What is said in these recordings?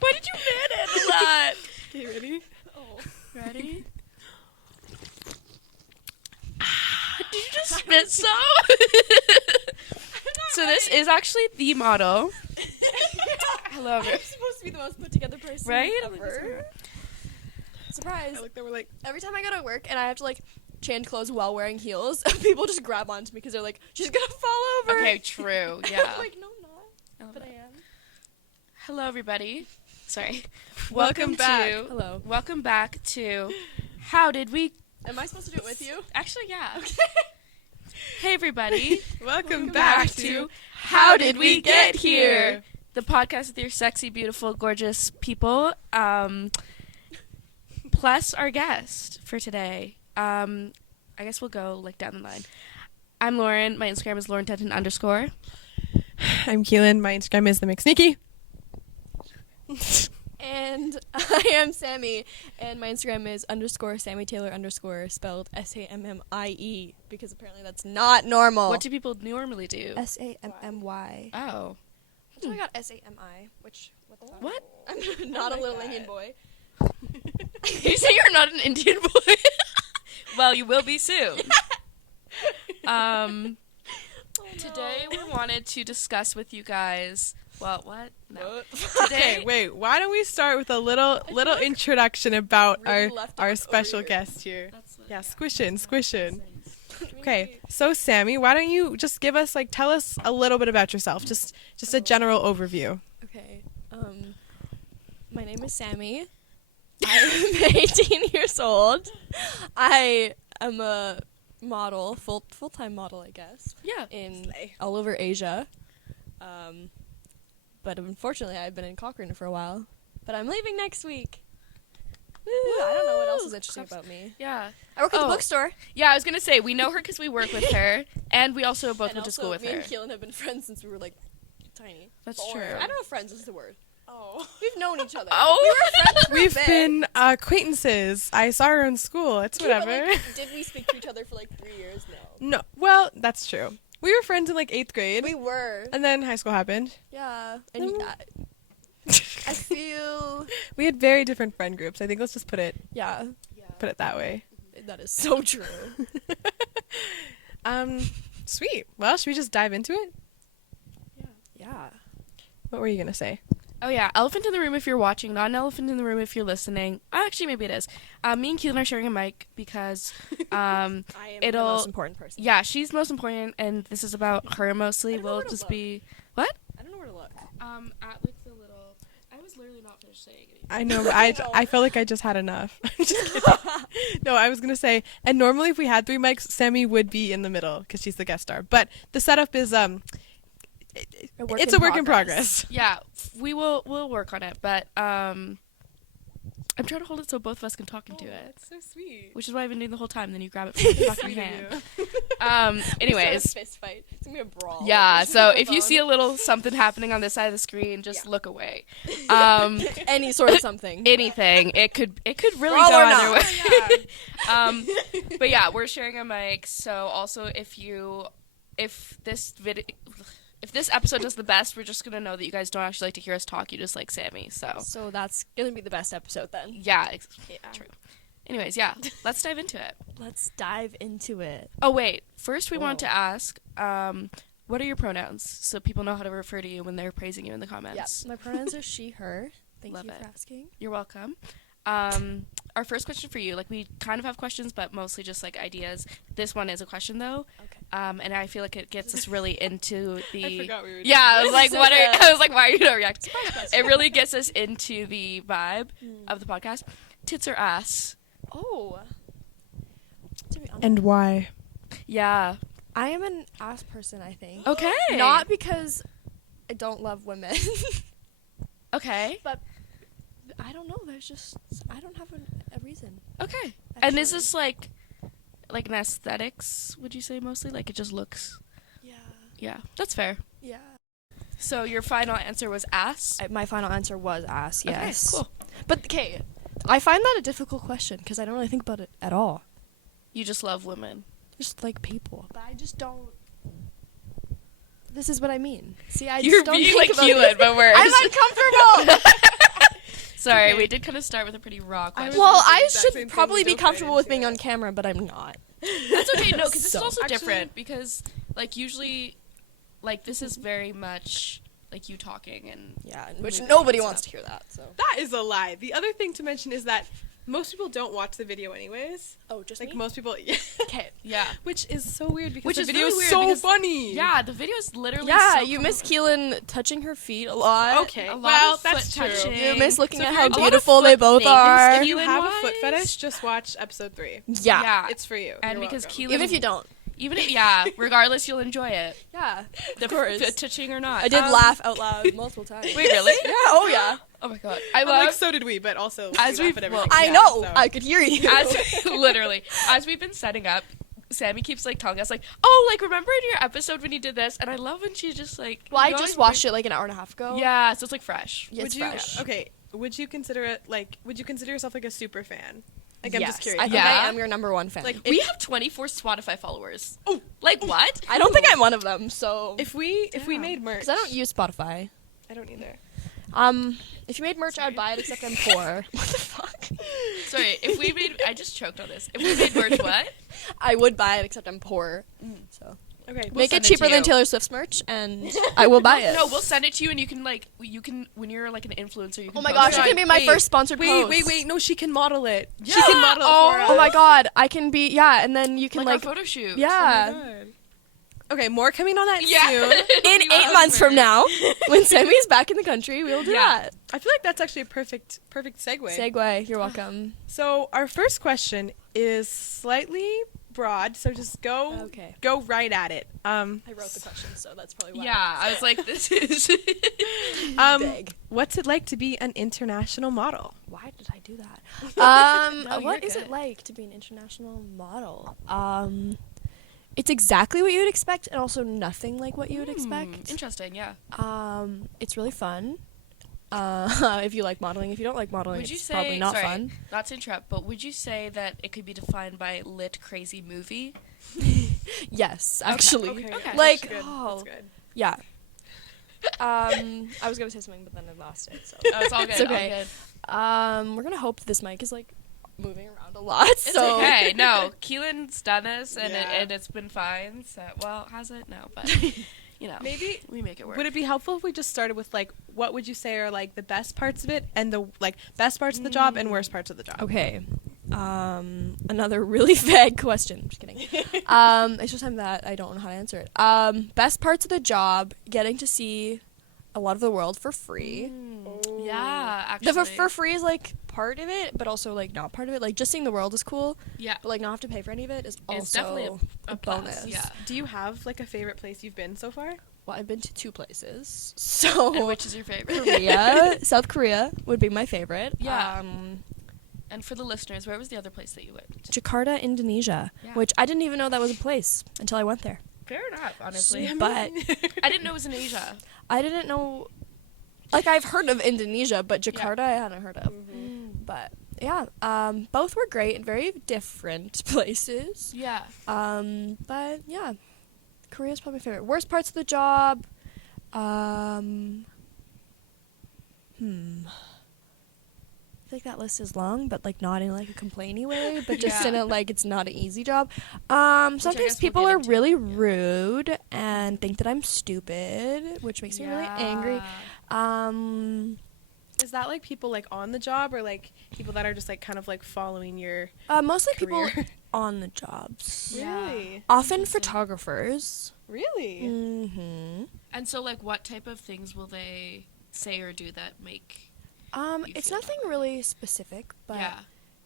Why did you manhandle that? Okay, ready? Oh, ready? Did you just spit some? So this is actually the motto. I love it. I'm supposed to be the most put together person Right? ever. Surprise. I looked over like, Every time I go to work and I have to like change clothes while wearing heels, people just grab onto me because they're like, she's gonna fall over. Okay, true. Yeah. I'm like, no, I'm not. But I am. Hello, everybody. Sorry. Welcome back. Hello. Welcome back to How Did We... Am I supposed to do it with you? Actually, yeah. Hey, everybody. welcome back to How Did We Get Here? The podcast with your sexy, beautiful, gorgeous people. Plus our guest for today. I guess we'll go like down the line. I'm Lauren. My Instagram is lauren10_. I'm Keelyn. My Instagram is the McSneaky. And I am Sammie, and my Instagram is _Sammie Taylor _ spelled SAMMIE, because apparently that's not normal. What do people normally do? SAMMY. Oh. So I got SAMI, which what the fuck? What? I'm not a little Indian boy. You say you're not an Indian boy? Well, you will be soon. Today we wanted to discuss with you guys. Well, what? No. Okay, wait. Why don't we start with a little introduction about Really left our us special over here. guest here? What Yeah, squishin'. Okay, so Sammie, why don't you just tell us a little bit about yourself, just a general overview. Okay. My name is Sammie. I'm 18 years old. I am a model, full-time model, I guess, Yeah. in all over Asia. But unfortunately, I've been in Cochrane for a while. But I'm leaving next week. Woo! I don't know what else is interesting about me. Yeah. I work at the Oh. bookstore. Yeah, I was going to say, we know her because we work with her, and we also both And went to also, school with me her. and Keelyn have been friends since we were like tiny. That's Or- true. I don't know if friends is the word. Oh. We've known each other. Oh. We were friends for a We've bit. been acquaintances. I saw her in school. It's Okay, but, whatever. like, did we speak to each other for like 3 years? No. No, well, that's true. We were friends in like 8th grade, We were. and then high school happened. Yeah. And I feel. We had very different friend groups. I think let's just put it Yeah. that way. That is so true. Sweet. Well, should we just dive into it? Yeah. What were you gonna say? Oh, yeah. Elephant in the room if you're watching, not an elephant in the room if you're listening. Actually, maybe it is. Me and Keelyn are sharing a mic because, I am the most important person. yeah, she's most important, and this is about her mostly. I don't know We'll where to just look. be... What? I don't know where to look. At, like, the little... I was literally not finished saying anything. I know, but I felt like I just had enough. I'm just kidding. No, I was gonna say, and normally if we had 3 mics, Sammie would be in the middle because she's the guest star. But the setup is it's a work in progress. Yeah, we'll work on it, but I'm trying to hold it so both of us can talk into it, That's so sweet. which is what I've been doing the whole time. Then you grab it from your fucking hand. Anyways, Fist fight. It's gonna be a brawl. yeah. With So the if you phone. see a little something happening on this side of the screen, just Yeah. look away. Any sort of something. Anything. It could really Brawl go or either not. way. But yeah, we're sharing a mic. So also, if this episode does the best, we're just gonna know that you guys don't actually like to hear us talk. You just like Sammie. So So that's gonna be the best episode then. yeah, Yeah. true. Anyways, yeah, let's dive into it. Let's dive into it. Oh wait, first we want Whoa. to ask, what are your pronouns so people know how to refer to you when they're praising you in the comments? Yeah. My pronouns are she, her. Thank Love you it. for asking. You're welcome. Our first question for you, like we kind of have questions, but mostly just like ideas. This one is a question though, Okay. and I feel like it gets us really into the. I forgot we were. Yeah, I was like, So what? good. I was like, why are you not reacting? question. It really gets us into the vibe of the podcast. Tits or ass? Oh. To be honest, And why? Yeah. I am an ass person, I think. Okay. Not because I don't love women. Okay. But I don't know. There's just I don't have a reason. Okay. And is actually. this like an aesthetics? Would you say mostly like it just looks? Yeah. Yeah, that's fair. Yeah. So your final answer was ass. My final answer was ass. Yes. Okay, cool. But okay, I find that a difficult question because I don't really think about it at all. You just love women. Just like people. But I just don't. This is what I mean. See, I You're just don't being think like about Keelyn, this. but worse. I'm uncomfortable. Sorry, Okay. we did kind of start with a pretty raw question. Well, gonna say the I exact same should thing, probably be don't comfortable get with into being it. on camera, but I'm not. That's okay, no, because this is So- also Actually- different because, like, usually, like, this is very much, like, you talking and... Yeah, which moving nobody and wants stuff. to hear that. So. That is a lie. The other thing to mention is that most people don't watch the video anyways. Oh, just Like me? most people, Okay. Yeah. which is so weird because Which the is video really is weird so because- funny. Yeah, the video is literally Yeah, so you miss comfortable. Keelyn touching her feet a lot. Okay, A lot well of that's foot true. touching. You miss looking So at if how you're- a lot of beautiful they foot both naked are. If you have a foot Keelyn-wise? fetish, just watch episode 3. Yeah. Yeah. It's for you. And You're because welcome. Keelyn... Even if you don't. Even if, yeah, regardless, you'll enjoy it. Yeah. The Of course. foot touching or not. I did laugh out loud multiple times. Wait, really? Yeah. Oh yeah. Oh my god. I I'm love... like, so did we, but also As we we've- laugh at well, everything. I Yeah, know. so. I could hear you. Literally. As we've been setting up, Sammie keeps, like, telling us, like, oh, like, remember in your episode when you did this? And I love when she's just, like... Well, I you just always watched bring- it like an hour and a half ago. Yeah, so it's, like, fresh. Yeah, Would it's you fresh. okay? Would you consider it like? Would you consider yourself like a super fan? Like I'm just Yes, curious. I think Yeah. I am your number one fan. Like, We have 24 Spotify followers. Oh, like, what? I don't think I'm one of them. So if we Damn. made merch, because I don't use Spotify. I don't either. If you made merch, I would buy it. Except I'm poor. What the fuck? Sorry, if we made... I just choked on this. If we made merch, what? I would buy it, except I'm poor. So Okay, We'll make send it it to cheaper than you. Taylor Swift's merch, and I will buy it. No, we'll send it to you, and you can, like... You can... When you're, like, an influencer, you can... Oh my post gosh, it. it can be my Wait, first sponsored post. wait. No, she can model it. Yeah. She can model it for us. Oh my god, I can be and then you can Like, like our photo shoot. yeah. Oh my God. Okay, more coming on that Yeah. soon. In You 8 months from offer. now, when Sammie's back in the country, we'll do Yeah. that. I feel like that's actually a perfect segue. Segue, you're welcome. So our first question is slightly broad, so just go right at it. I wrote the question, so that's probably why. Yeah, I was like, this is... Big. What's it like to be an international model? Why did I do that? No, What you're is it good. like to be an international model? It's exactly what you would expect, and also nothing like what you would expect. Interesting, yeah. It's really fun. If you like modeling, if you don't like modeling, Would you it's say... probably not sorry, fun. not to interrupt, but would you say that it could be defined by lit crazy movie? Yes, actually. Okay, Okay. Like, that's good. oh. That's good. Yeah. I was gonna say something, but then I lost it. So Oh, it's all good. It's okay. All good. we're gonna hope this mic is like moving around a lot. It's so okay. No, Keelyn's done this, and, Yeah. and it's been fine. So, well, has it? No, but, you know. Maybe We make it work. would it be helpful if we just started with like what would you say are like the best parts of it and the like best parts of the job and worst parts of the job? okay. Another really vague question. Just kidding. It's just that I don't know how to answer it. Best parts of the job: getting to see a lot of the world for free. Oh. Yeah, The actually. for free is like part of it, but also like not part of it. Like just seeing the world is cool, Yeah. but like not have to pay for any of it is also It's definitely a plus, bonus. yeah. Do you have like a favorite place you've been so far? Well, I've been to 2 places, so And which is your favorite? Korea, South Korea would be my favorite. Yeah. And for the listeners, where was the other place that you went? Jakarta, Indonesia, Yeah. which I didn't even know that was a place until I went there. Fair enough, honestly. Yeah. But- I didn't know it was in Asia. I didn't know, like I've heard of Indonesia, but Jakarta I hadn't heard of. But yeah, both were great and very different places. Yeah. But yeah, Korea's probably my favorite. Worst parts of the job, I think that list is long, but like not in like a complainy way, but just Yeah. in a like it's not an easy job. I Sometimes guess we'll people get are into. really rude and think that I'm stupid, which makes me really angry. Is that like people like on the job or like people that are just like kind of like following your Mostly career? people on the jobs. Yeah. Really? Often Interesting. photographers. Really? Mm-hmm. And so, like, what type of things will they say or do that make... It's feel nothing that way? really specific, but yeah.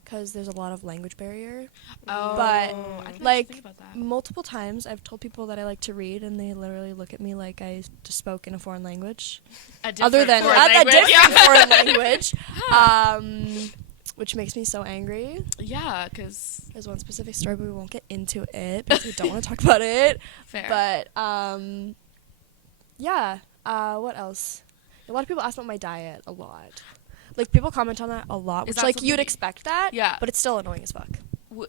because there's a lot of language barrier. Oh, But, I didn't actually like, think about that. Multiple times I've told people that I like to read, and they literally look at me like I just spoke in a foreign language. Other than foreign a language. different Yeah. foreign language, which makes me so angry. Yeah, because... There's one specific story, but we won't get into it because we don't want to talk about it. Fair. But yeah. What else? A lot of people ask about my diet a lot. Like people comment on that a lot, Is which that like something you'd you- expect that. Yeah. But it's still annoying as fuck.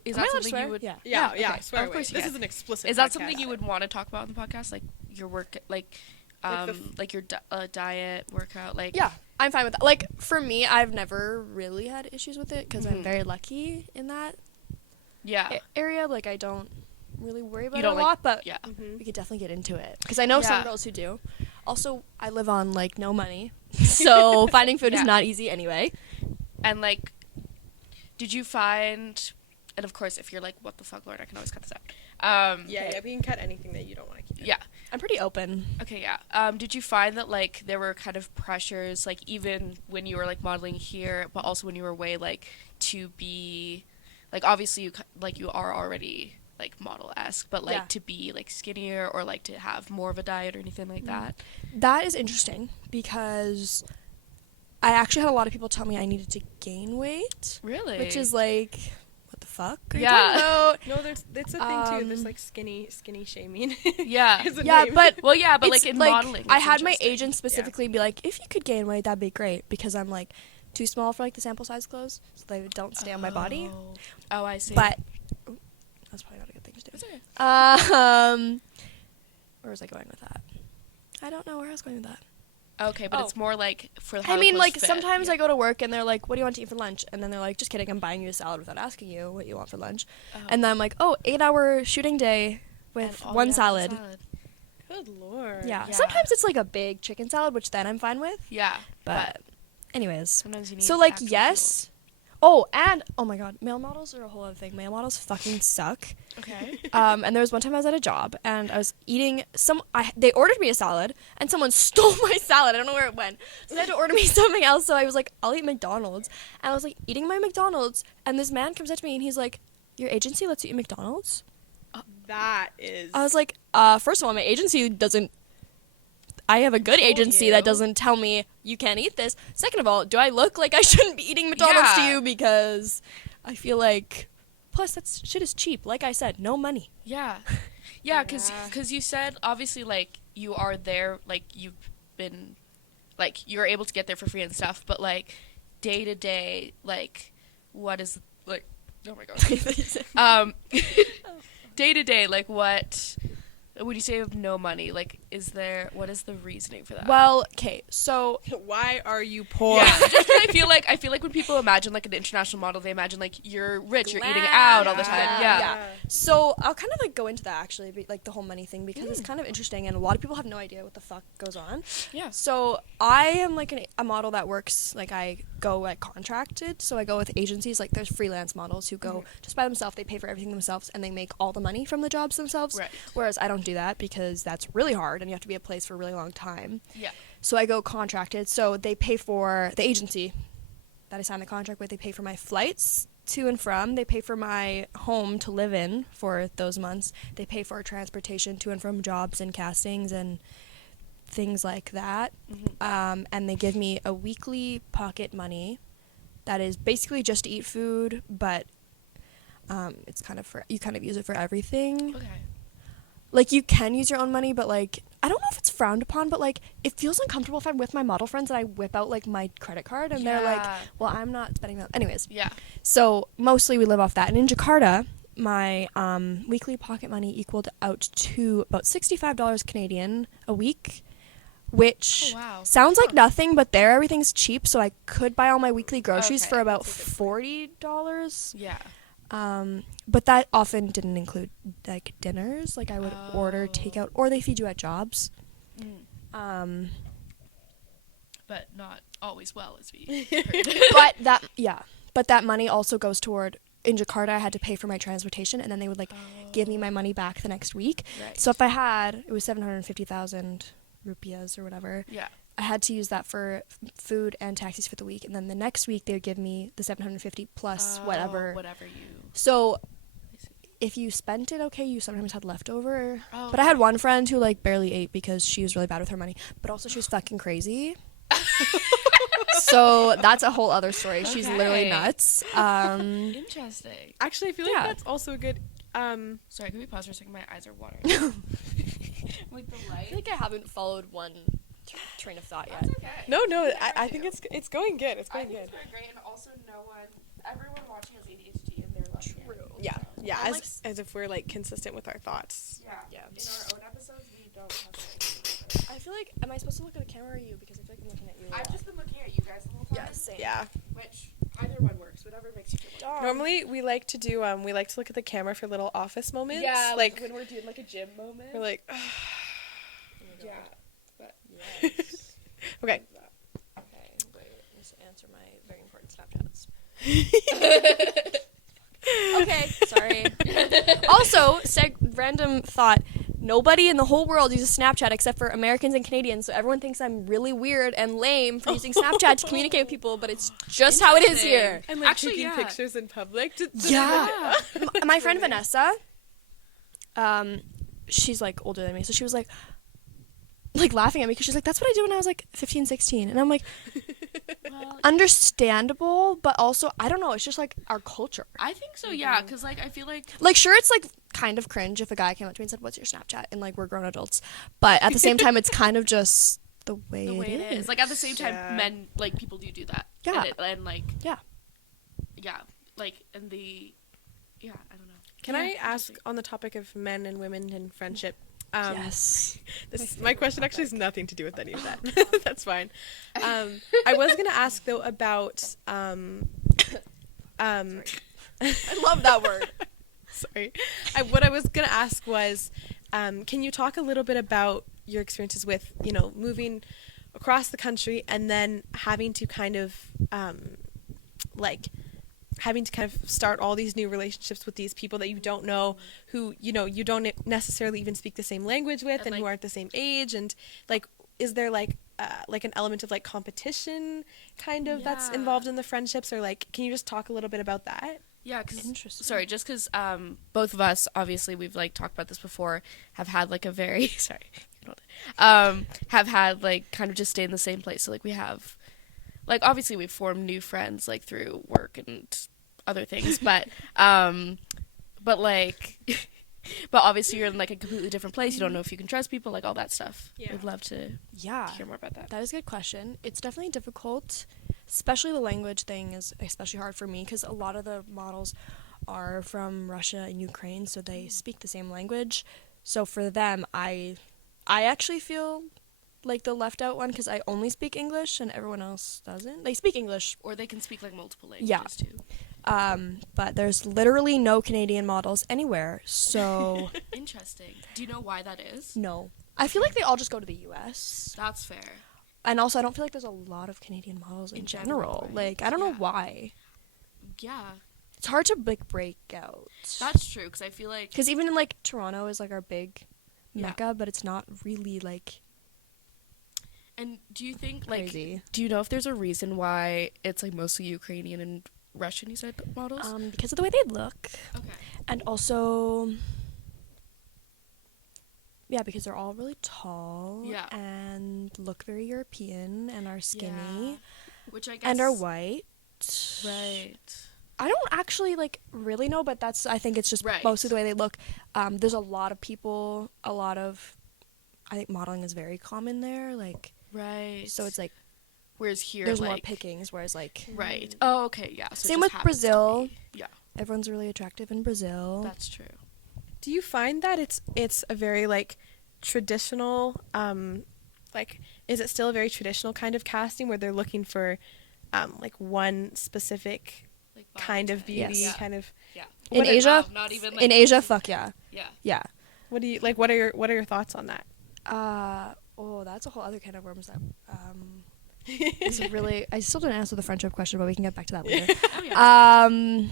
Is Am I that allowed to something swear? you would? Yeah. Yeah, okay. swear Of away. course you This can. is an explicit Is that podcast. something you would want to talk about on the podcast, like your work, like like your diet, workout, like? Yeah, I'm fine with that. Like, for me, I've never really had issues with it because I'm Mhm. very lucky in that Yeah. area. Like, I don't really worry about You it don't a like- lot, but Yeah. Mhm. we could definitely get into it. Because I know some Yeah. girls who do. Also, I live on, like, no money, so finding food Yeah. is not easy anyway. And like, did you find? And of course, if you're like, "What the fuck, Lord," I can always cut this out. Yeah, we can cut anything that you don't want to keep in. Yeah. I'm pretty open. Okay, yeah. Did you find that like there were kind of pressures, like even when you were like modeling here, but also when you were away, like to be, like obviously you are already like model-esque, but like Yeah. to be like skinnier or like to have more of a diet or anything like that? That is interesting because I actually had a lot of people tell me I needed to gain weight, Really? which is like, what the fuck are you Yeah. talking about? No, it's a thing too. There's Um, like skinny shaming. Yeah. Is a Yeah, name. but Well, yeah, but it's like in modeling, I it's had my interesting. agent specifically be like, if you could gain weight, that'd be great because I'm like too small for like the sample size clothes, so they don't stay on my body. Oh, I see. But that's probably not a good thing to do. It's okay. Where was I going with that? I don't know where I was going with that. Okay, but Oh. it's more like for I mean, like sometimes yeah. I go to work and they're like, "What do you want to eat for lunch?" And then they're like, "Just kidding, I'm buying you a salad without asking you what you want for lunch." And then I'm like, "Oh, 8-hour shooting day with And all one you have is salad." Good lord. Yeah. Yeah. Sometimes it's like a big chicken salad, which then I'm fine with. Yeah, But, anyways, sometimes you need so like actual yes. Oh, and oh my god, male models are a whole other thing. Male models fucking suck. fuel. Okay. And there was one time I was at a job and I was eating they ordered me a salad and someone stole my salad. I don't know where it went. So they had to order me something else. So I was like, I'll eat McDonald's. And I was like eating my McDonald's and this man comes up to me and he's like, "Your agency lets you eat McDonald's?" That is. I was like, first of all, my agency doesn't. I have a good Told agency you. that doesn't tell me you can't eat this. Second of all, do I look like I shouldn't be eating McDonald's to Yeah. you? Because I feel like. Plus, that shit is cheap. Like I said, no money. Yeah. Yeah, because Yeah. you said, obviously, like, you are there, like, you've been, like, you're able to get there for free and stuff, but, like, day to day, like, what is, like, oh my god. Day to day, like, what, when you say you have no money, like, what is the reasoning for that? Well, okay, so Why are you poor? Yeah, just 'cause I feel like when people imagine like an international model, they imagine like you're rich, you're eating out all the time. Yeah. So I'll kind of like go into that actually, like the whole money thing because it's kind of interesting and a lot of people have no idea what the fuck goes on. Yeah. So I am like a model that works like I go like contracted. So I go with agencies like there's freelance models who go just by themselves. They pay for everything themselves and they make all the money from the jobs themselves. Right. Whereas I don't do that because that's really hard and you have to be a place for a really long time. Yeah. So I go contracted. So they pay for the agency that I signed the contract with. They pay for my flights to and from. They pay for my home to live in for those months. They pay for transportation to and from jobs and castings and things like that. And they give me a weekly pocket money that is basically just to eat food, but it's kind of you kind of use it for everything. Okay. Like, you can use your own money, but, like, I don't know if it's frowned upon, but, like, it feels uncomfortable if I'm with my model friends and I whip out, like, my credit card, and they're like, Yeah. well, I'm not spending that. Anyways, Yeah. so mostly we live off that. And in Jakarta, my weekly pocket money equaled out to about $65 Canadian a week, which Oh, wow. sounds like nothing, but there everything's cheap, so I could buy all my weekly groceries Okay, for about that's a good point. $40. Yeah. But that often didn't include like dinners. Like I would order Oh. takeout, or they feed you at jobs. Mm. But not always well, as we heard. But that money also goes toward. In Jakarta, I had to pay for my transportation, and then they would like give me my money back the next week. Right. So if I had, it was 750,000 rupias or whatever. Yeah. I had to use that for food and taxis for the week, and then the next week they would give me the 750 plus whatever. Whatever you. So I see. if you spent it okay, you sometimes had leftover. Oh, But I had one friend who like barely ate because she was really bad with her money, but also she was fucking crazy. So that's a whole other story. She's literally Okay. nuts. Interesting. Actually, I feel like Yeah. that's also a good. Sorry, can we pause for a second? My eyes are watering. With the I light. feel like I haven't followed one train of thought yet. That's okay. No, You I never think do. it's going good. It's I going think good. it's very great, and also everyone watching has ADHD, and they're like, True. Yeah, yeah, And, as if we're like consistent with our thoughts. Yeah. In our own episodes, we don't have I feel like, am I supposed to look at the camera or you? Because I feel like I'm looking at you. I've just been looking at you guys the whole time. Yeah, same. Yeah. Which, either one works. Whatever makes you feel better. Normally we like to do we like to look at the camera for little office moments. Yeah, like when we're doing like a gym moment. we're like Yeah. But Yes. okay. Okay, wait. I need to answer my very important Snapchats. Okay, sorry. Also, random thought. Nobody in the whole world uses Snapchat except for Americans and Canadians, so everyone thinks I'm really weird and lame for using Snapchat to communicate with people, but it's just how it is here. And like Actually, taking yeah. pictures in public. Yeah. My friend Vanessa, she's like older than me, so she was like laughing at me because she's like, that's what I did when I was like 15, 16. And I'm like, well, understandable, but also, I don't know, it's just like our culture. I think so. Yeah, because like I feel like Like, sure, it's like kind of cringe if a guy came up to me and said, what's your Snapchat? And like, we're grown adults. But at the same time, it's kind of just the way, the way it is. Like at the same time, Yeah. men like people do that. Yeah. And like Yeah. yeah, like and the I don't know. Can I ask on the topic of men and women and friendship? Yes. My question actually has nothing to do with any of that. That's fine. I was gonna ask though about I love that word. sorry. What I was gonna ask was, can you talk a little bit about your experiences with moving across the country and then having to kind of start all these new relationships with these people that you don't know, who you don't necessarily even speak the same language with, and who aren't the same age, and like, is there like an element of like competition kind of that's Yeah. involved in the friendships, or like, can you just talk a little bit about that? Yeah, because Interesting. sorry, just because both of us obviously we've like talked about this before, have had like a very have had like kind of just stay in the same place. So like we have like obviously we've formed new friends like through work and other things, but like but obviously you're in like a completely different place. You don't know if you can trust people, like all that stuff. Yeah. We'd love to Yeah. hear more about that. That is a good question. It's definitely difficult, especially the language thing is especially hard for me because a lot of the models are from Russia and Ukraine, so they speak the same language. So for them, I actually feel like the left out one because I only speak English and everyone else doesn't. They speak English, Or they can speak like multiple languages Yeah. too. but there's literally no Canadian models anywhere. So Interesting. Do you know why that is? no. I feel like they all just go to the US. That's fair. And also, I don't feel like there's a lot of Canadian models in general. right? Like, I don't know Yeah. why. Yeah, It's hard to like break out. that's true. Because I feel like Because even in like Toronto is like our big Yeah. mecca, but it's not really like And do you think like crazy. do you know if there's a reason why it's like mostly Ukrainian and Russian you said models? Because of the way they look, Okay. and also, yeah, because they're all really tall, Yeah. and look very European, and are skinny, Yeah. Which I guess and are white. Right. I don't actually like really know, but I think it's just Right. mostly the way they look. There's a lot of people, I think modeling is very common there, like, Right. so it's like whereas here there's like, more pickings, whereas like Right. Oh, okay. Yeah. So it Same just with happens to Brazil. be- Yeah, everyone's really attractive in Brazil. that's true. Do you find that it's a very like traditional like, is it still a very traditional kind of casting where they're looking for like one specific Like kind of body type. beauty, Yes. kind of Yeah. In What are- Asia, Wow, not even like in Asia, fuck yeah, Yeah. yeah. what do you like? What are your thoughts on that? That's a whole other can of worms. That is really. I still didn't answer the friendship question, but we can get back to that later. Oh yeah.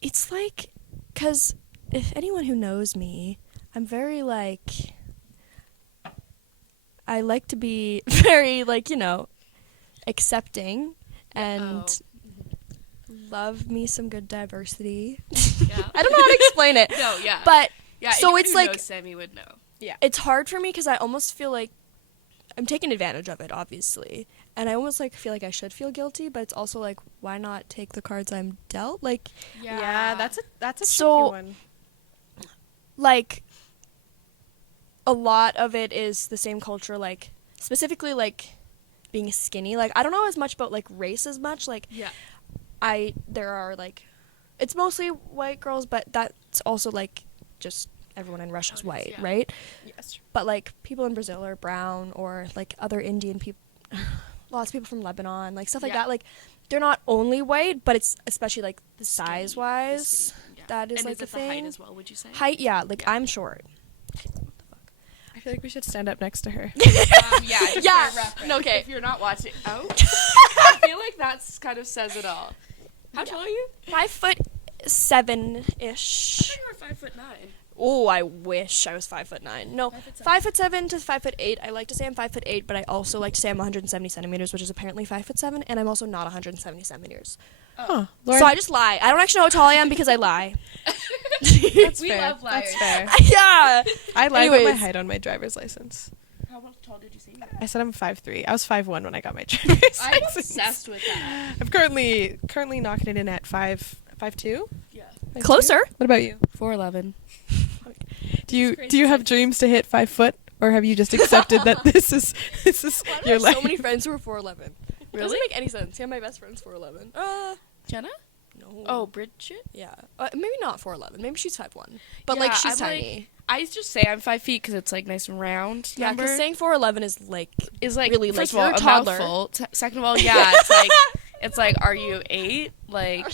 It's like, cause if anyone who knows me, I'm very like. I like to be very like accepting and love me some good diversity. Yeah. I don't know how to explain it. No. Yeah. But yeah. so anyone it's who like- knows Sammie would know. it's hard for me because I almost feel like I'm taking advantage of it, obviously, and I almost like feel like I should feel guilty, but it's also like, why not take the cards I'm dealt? Like, Yeah, that's a So- tricky one. like a lot of it is the same culture, like specifically like being skinny. Like I don't know as much about like race as much. Like Yeah. there are like it's mostly white girls, but that's also like just everyone in Russia's white, yeah. right? Yes. But like people in Brazil are brown, or like other Indian people, lots of people from Lebanon, like stuff like Yeah. that. Like they're not only white, but it's especially like the size wise. Yeah. That is and like is a it the height thing. as well, would you say? Height, yeah. Like I'm short. I feel like we should stand up next to her. Yeah, just Yeah, for reference. no, okay. If you're not watching, I feel like that's kind of says it all. How tall are you? 5'7" ish. You were 5'9". Oh, I wish I was 5'9". No, 5'7" to 5'8". I like to say I'm 5'8", but I also like to say I'm 170 centimeters, which is apparently 5'7", and I'm also not 170 centimeters. Huh. Lauren, So I just lie. I don't actually know how tall I am because I lie. that's We fair. love liars. That's fair. Yeah. I lied about my Anyways. height on my driver's license. How tall did you say? I said I'm 5'3". I was 5'1" when I got my driver's I'm license. obsessed with that. I'm currently knocking it in at 5'2". Yeah. 5'2"? Closer. What about you? 4'11". Do crazy you have dreams to hit 5 foot, or have you just accepted that this is I your have life? so many friends who are 4'11". It Really? doesn't make any sense. Yeah, my best friend's 4'11". Jenna? No. Oh, Bridget? Yeah. Maybe not 4'11". Maybe she's 5'1". But Yeah, like she's I'm, tiny. I just say I'm 5 feet because it's like nice and round. Yeah, number. because saying 4'11" is like is like really, first like, of all you're a a toddler. mouthful. Second of all, yeah, it's like are you 8? Like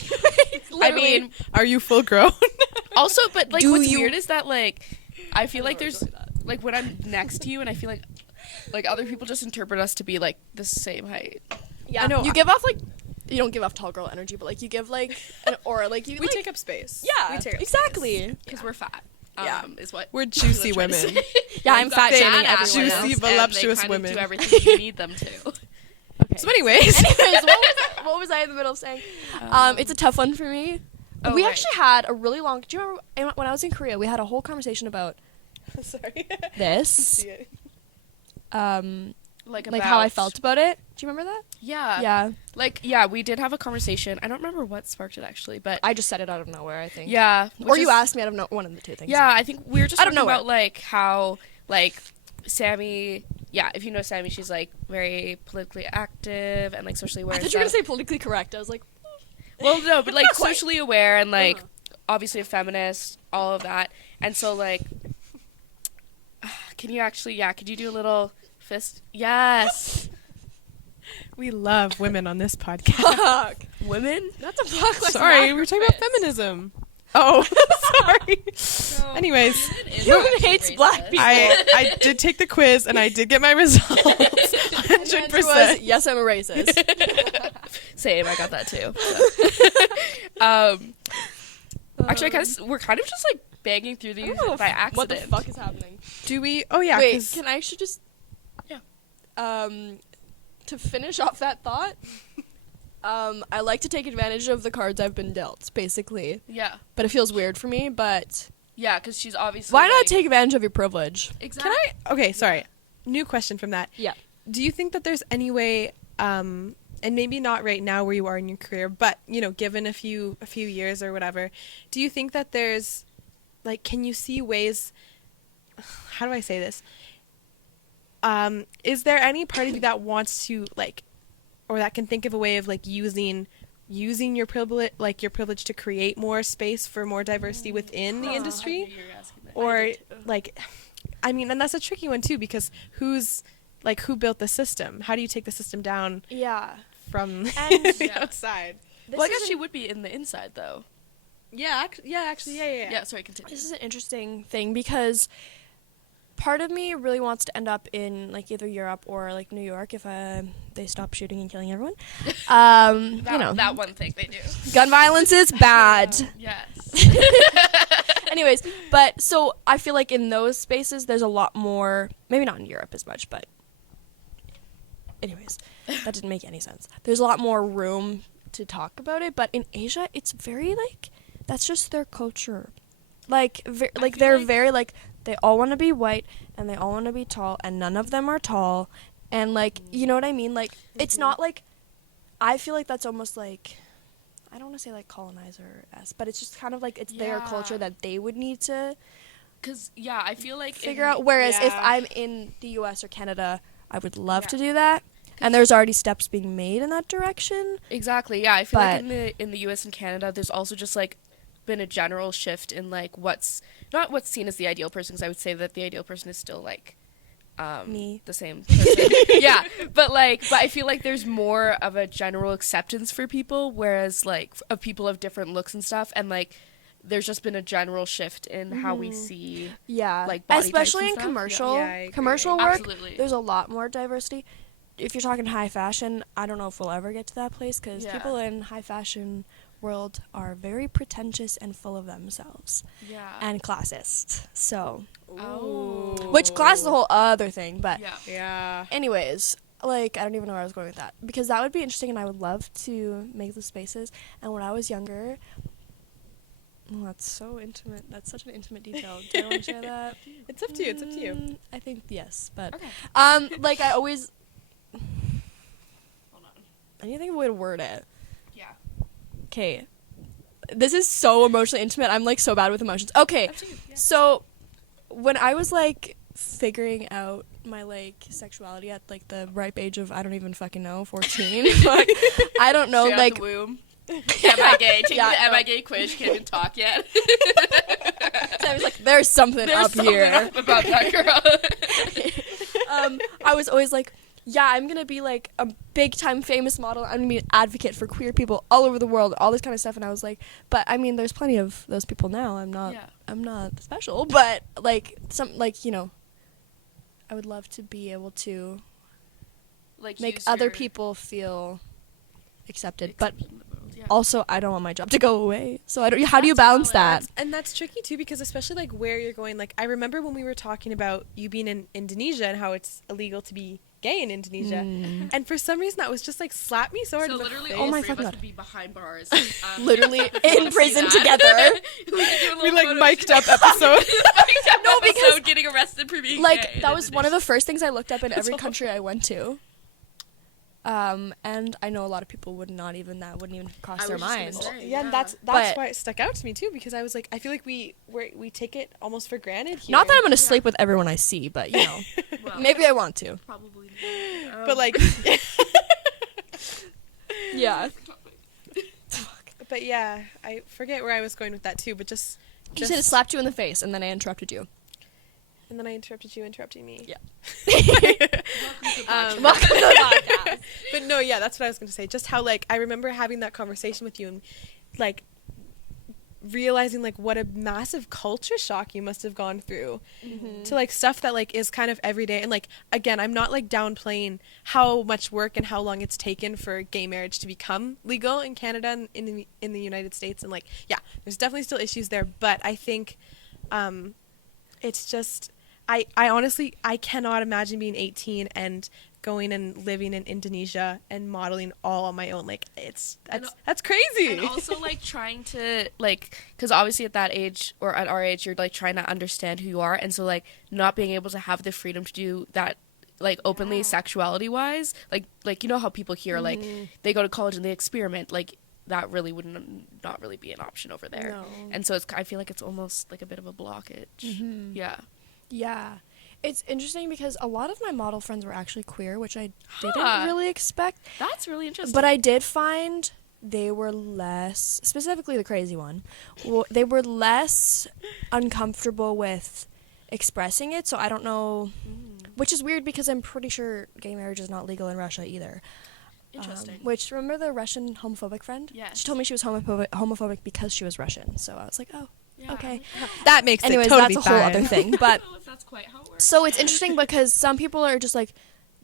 I mean, Are you full grown? also, but like Do what's you- weird is that like I feel like know where there's I'm going with like when I'm next to you and I feel like other people just interpret us to be like the same height. yeah. I know. You give off like you don't give off tall girl energy, but like you give like an aura, like you We like, take up space. yeah, We take up exactly. Because we're fat. Yeah. Is what We're juicy what I'm trying to women. say. Yeah, I'm fat Fake, shaming Badass everyone juicy, else. and voluptuous they kind women. of do everything you need them to. Okay. So anyways. Anyways, what was I in the middle of saying? It's a tough one for me. Oh, We right. actually had a really long. Do you remember when I was in Korea? We had a whole conversation about Sorry. this. See it. like How I about- felt about it. Do you remember that? Yeah. Like yeah, we did have a conversation. I don't remember what sparked it actually, but I just said it out of nowhere. I think. yeah. Or which you is- asked me out of one of the two things. Yeah, I think we were just Out of talking nowhere. about like how like Sammie. Yeah, if you know Sammie, she's like very politically active and like socially aware. I and thought you were gonna stuff. say politically correct. I was like, Well, no, but like Not quite. socially aware and like Uh-huh. obviously a feminist, all of that. And so like, can you actually? Yeah, could you do a little fist? Yes. We love women on this podcast. fuck. Women? That's a fuck. Sorry, we were talking about feminism. Oh, sorry. Anyways, Human hates black people. I did take the quiz and I did get my results. The answer 100%. was, yes, I'm a racist. Same. I got that too. So. Actually, we're kind of just like banging through these by accident. What the fuck is happening? Do we? Oh yeah. Wait, 'cause- can I actually just Yeah. To finish off that thought, I like to take advantage of the cards I've been dealt, basically. Yeah. But it feels weird for me, but Yeah, because she's obviously. why not like, take advantage of your privilege? Exactly. Can I? Okay, sorry. New question from that. Yeah. Do you think that there's any way, and maybe not right now where you are in your career, but you know, given a few years or whatever, do you think that there's, like, can you see ways? How do I say this? Is there any part of you that wants to like, or that can think of a way of like using your privilege to create more space for more diversity within the industry? Or like, I mean, and that's a tricky one too, because who built the system? How do you take the system down Yeah. from And- the Yeah. outside? Well, I guess she would be in the inside though. Yeah, actually, yeah. Yeah. Sorry, continue. This is an interesting thing because part of me really wants to end up in like either Europe or like New York if they stop shooting and killing everyone. You know, that one thing they do. gun violence is bad. Yes. Anyways, but so I feel like in those spaces there's a lot more, maybe not in Europe as much, but anyways, that didn't make any sense. There's a lot more room to talk about it, but in Asia it's very like that's just their culture. Like like they're very like they all want to be white and they all want to be tall and none of them are tall and like you know what I mean? Like it's not like I feel like that's almost like I don't want to say like colonizer-esque, but it's just kind of like it's their Yeah. culture that they would need to Because I feel like figure out. Whereas if Yeah. I'm in the U.S. or Canada, I would love Yeah. to do that. And there's already steps being made in that direction. Exactly. Yeah, I feel like But- in the US and Canada, there's also just like been a general shift in like what's not what's seen as the ideal person, because I would say that the ideal person is still like Me. the same person. Yeah, but I feel like there's more of a general acceptance for people, whereas like of people of different looks and stuff, and like there's just been a general shift in how we see Yeah. like body types Especially and in stuff. commercial Yeah, I agree. commercial work. Absolutely. There's a lot more diversity. If you're talking high fashion, I don't know if we'll ever get to that place, because Yeah. people in high fashion world are very pretentious and full of themselves Yeah. and classist. So, Oh. which class is a whole other thing, but Yeah. Yeah. anyways, like, I don't even know where I was going with that, because that would be interesting, and I would love to make the spaces. And when I was younger, oh, that's so intimate. That's such an intimate detail. Do I want to share that? It's up to you. It's up to you. I think yes, but Okay. like I always, Hold on. I need to think of a way to word it. Yeah. Okay, this is so emotionally intimate. I'm like so bad with emotions. Okay, Up to you. Yeah. so when I was like figuring out my like sexuality at like the ripe age of, I don't even fucking know, 14. Fuck. I don't know, Straight out like the womb. Am I gay? Take Yeah, the Am no. I gay quiz. You can't even talk yet. so I was like, there's something There's up something here. up about that girl. I was always like, yeah, I'm gonna be like a big time famous model. I'm gonna be an advocate for queer people all over the world, all this kind of stuff. And I was like, but I mean, there's plenty of those people now. I'm not special, but like I would love to be able to Like make use other your people feel accepted. But acceptance in the world, yeah. also, I don't want my job to go away. So I don't. How do you balance that? And that's tricky too, because especially like where you're going. Like I remember when we were talking about you being in Indonesia and how it's illegal to be gay in Indonesia, and for some reason that was just like slapped me so hard So in the literally, face. all Oh my three of us fucking would be behind bars. Literally if you in wanna see prison that. together. We like mic'd up episode. No, because, getting arrested for being Like gay. that was one of the first things I looked up in That's every awful. country I went to. And I know a lot of people wouldn't even cross their mind. Yeah, and that's But- why it stuck out to me too, because I was like, I feel like we take it almost for granted here. Not that I'm gonna sleep with everyone I see, but you know, Well, maybe I want to. probably. but like, Yeah. but yeah, I forget where I was going with that too. But just You said it slapped you in the face, and then I interrupted you. and then I interrupted you, interrupting me. Yeah. Um, Welcome to the podcast. But no, yeah, that's what I was going to say. Just how, like, I remember having that conversation with you and, like, realizing, like, what a massive culture shock you must have gone through to, like, stuff that, like, is kind of everyday. And, like, again, I'm not, like, downplaying how much work and how long it's taken for gay marriage to become legal in Canada and in the United States. And, like, yeah, there's definitely still issues there. But I think it's just... I honestly, I cannot imagine being 18 and going and living in Indonesia and modeling all on my own. Like, that's crazy. And also, like, trying to, like, because obviously at that age, or at our age, you're, like, trying to understand who you are. And so, like, not being able to have the freedom to do that, like, openly sexuality-wise. Like you know how people here, like, they go to college and they experiment. Like, that really wouldn't not really be an option over there. No. And so I feel like it's almost, like, a bit of a blockage. Yeah. Yeah. It's interesting because a lot of my model friends were actually queer, which I didn't Huh. really expect. That's really interesting. But I did find they were less, specifically the crazy one, they were less uncomfortable with expressing it. So I don't know, which is weird because I'm pretty sure gay marriage is not legal in Russia either. Interesting. Which, remember the Russian homophobic friend? Yes. She told me she was homophobic because she was Russian. So I was like, oh, Yeah. okay. That makes Anyways, it totally that's a whole fine. other thing. I But don't know if that's quite how it works. so it's interesting because some people are just like,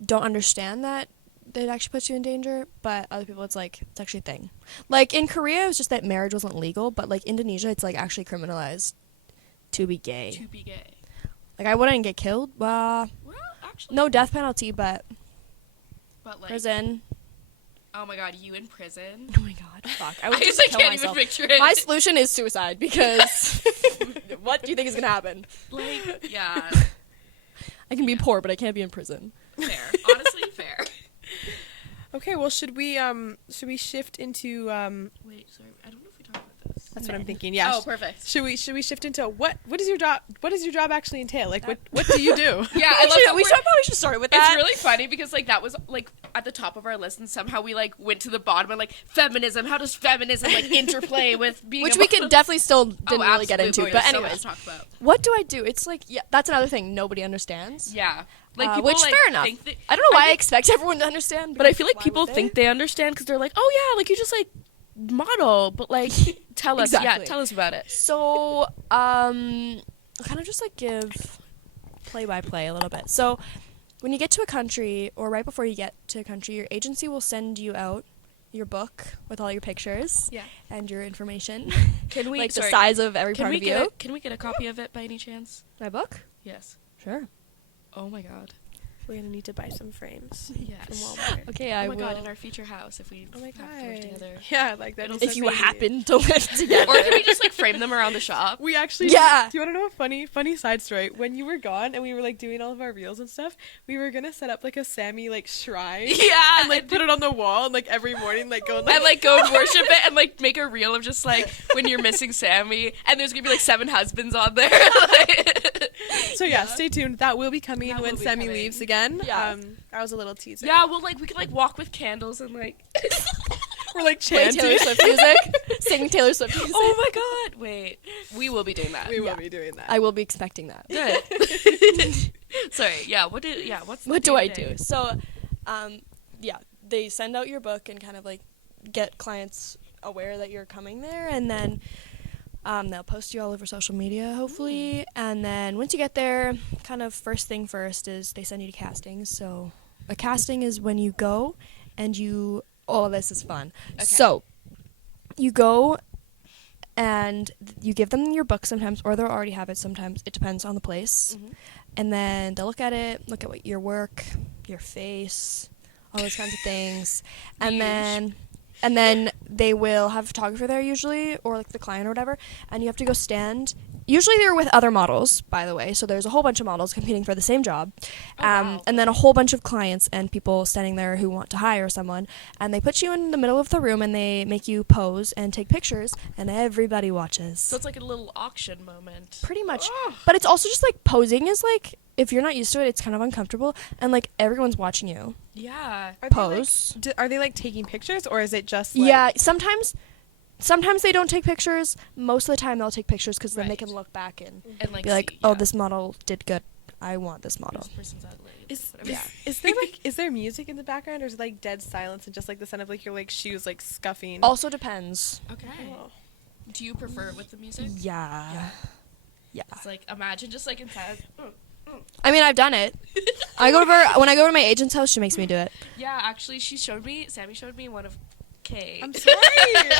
don't understand that it actually puts you in danger, but other people it's like, it's actually a thing. Like in Korea, it was just that marriage wasn't legal, but like Indonesia, it's like actually criminalized to be gay. To be gay. Like I wouldn't get killed. Well, actually. No death penalty, but But, like, prison. oh my god, you in prison? Oh my god, fuck. I would I just just kill can't myself. even picture it. My solution is suicide because what do you think is gonna happen? Like, yeah, I can be poor, but I can't be in prison. fair. Honestly, fair. Okay, well, should we shift into Wait, sorry, I don't know if we talked about this. That's what I'm thinking. Yeah. Oh, perfect. Should we shift into what is your job actually entail? Like what do you do? Yeah, I love that we probably should start with that. It's really funny because like that was like at the top of our list, and somehow we like went to the bottom and like feminism. How does feminism like interplay with being Which we can definitely still didn't really get into. absolutely. But There's so much anyways, to talk about. what do I do? It's like, yeah, that's another thing nobody understands. Yeah, like people which like, fair enough. think that, I don't know why I expect everyone to understand. but I feel like why people would they? think they understand because they're like, oh yeah, like you just like model, but like tell us, Exactly. tell us about it. So, I'll kind of just like give play by play a little bit. So, when you get to a country, or right before you get to a country, your agency will send you out your book with all your pictures Yeah. and your information, Can we like sorry, the size of every Can part we of get you. can we get a copy of it by any chance? My book? Yes. Sure. Oh my god. We're gonna need to buy some frames Yes. from Walmart. Okay, Oh I my will. god, in our future house if we Oh my have to live god. together. Yeah, like that. It'll is If so you crazy. happen to live together. Or can we just like frame them around the shop? We actually Yeah. Do you want to know a funny side story? When you were gone and we were like doing all of our reels and stuff, we were gonna set up like a Sammie like shrine. Yeah, And like put it on the wall and like every morning like go and, and like go and worship it and like make a reel of just like when you're missing Sammie and there's gonna be like 7 husbands on there. Like- So yeah, stay tuned. That will be coming That when will be Sammie coming. leaves again. Yeah. That was a little teaser. yeah, well like we could like walk with candles and like We're like Play chanting. Taylor Swift music. Sing Taylor Swift music. oh my god, wait. We will be doing that. We will Yeah. be doing that. I will be expecting that. Good. Sorry, what's the What do I day-to-day? do? So, yeah, they send out your book and kind of like get clients aware that you're coming there, and then they'll post you all over social media, hopefully. And then once you get there, kind of first thing first is they send you to castings. So a casting is when you go and you. Oh, this is fun. Okay. So you go and you give them your book sometimes, or they'll already have it sometimes. It depends on the place. Mhm. And then they'll look at it, look at what your work, your face, all those kinds of things. And then they will have a photographer there usually, or like the client or whatever, and you have to go stand. Usually they're with other models, by the way, so there's a whole bunch of models competing for the same job. Wow. And then a whole bunch of clients and people standing there who want to hire someone, and they put you in the middle of the room and they make you pose and take pictures, and everybody watches. So it's like a little auction moment. Pretty much. Oh. But it's also just like posing is like, if you're not used to it, it's kind of uncomfortable, and like everyone's watching you Yeah. pose. Are they like taking pictures or is it just like Yeah, sometimes they don't take pictures. Most of the time they'll take pictures because then they Right. can look back and And like be like, see, oh, yeah. this model did good. I want this model. This person's ugly. Is, Whatever. is, is there like is there music in the background or is it like dead silence and just like the sound of like your like shoes like scuffing? Also depends. Okay. Oh. Do you prefer it with the music? Yeah. Yeah. It's like imagine just like inside. I mean, I've done it. When I go to my agent's house, she makes me do it. Yeah, actually, Sammie showed me one of Kay. I'm sorry.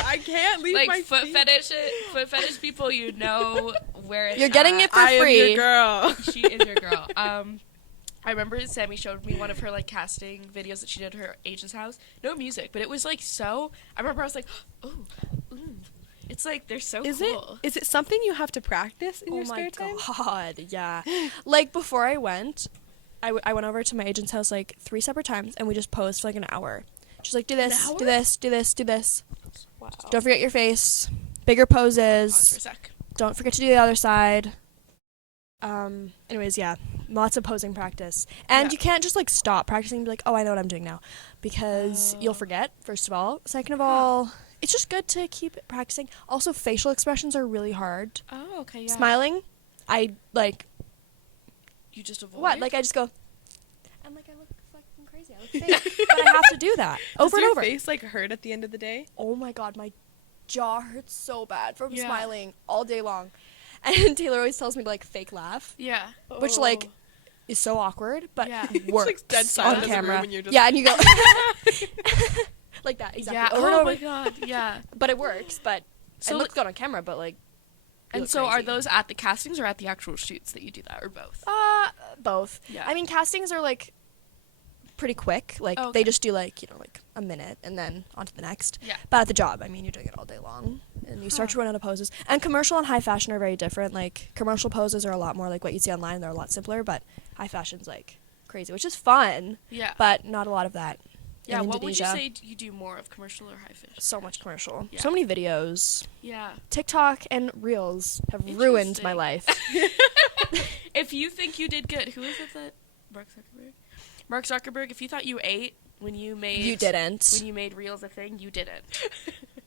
I can't leave like my foot feet. fetish people, you know where it's You're getting at. it for I am free. your girl. She is your girl. I remember Sammie showed me one of her like casting videos that she did at her agent's house. No music, but it was like so. I remember I was like, oh, ooh. It's like they're so cool. Is it something you have to practice in Oh your my spare time? god, yeah. Like before I went, I went over to my agent's house like 3 separate times, and we just posed for like an hour. She's like, do this, hour? do this, do this, do this. Wow. Don't forget your face. Bigger Pause for a poses. sec. Don't forget to do the other side. Anyways, yeah, lots of posing practice. And Yeah. you can't just like stop practicing and be like, oh, I know what I'm doing now. Because you'll forget, first of all. Second of all, it's just good to keep practicing. Also, facial expressions are really hard. Oh, okay, yeah. Smiling, I like, You just avoid. what? Like, I just go, and like, I look fucking crazy. I look fake. But I have to do that over Does and your over. face like hurt at the end of the day? Oh my god, my jaw hurts so bad from Yeah. smiling all day long. And Taylor always tells me to like fake laugh, Yeah. which like is so awkward, but Yeah. works like dead silent on in the room camera. and you're just- Yeah, and you go like that exactly Yeah. over and Oh over. my god. Yeah. But it works. But So it looks good on camera. But like, you And look so, are crazy. those at the castings or at the actual shoots that you do that, or both? Both. Yeah. I mean, castings are like pretty quick. Like Oh, they okay. just do like like a minute and then on to the next. Yeah. But at the job, I mean, you're doing it all day long, and you start to run out of poses. And commercial and high fashion are very different. Like commercial poses are a lot more like what you see online. They're a lot simpler, but high fashion's like crazy, which is fun, Yeah. but not a lot of that Yeah, in what would you Indonesia. say you do more of, commercial or high fish? So much commercial. Yeah. So many videos. Yeah. TikTok and Reels have ruined my Interesting. life. If you think you did good, who is it that Mark Zuckerberg? Mark Zuckerberg, if you thought you ate when you made You didn't. When you made Reels a thing, you didn't.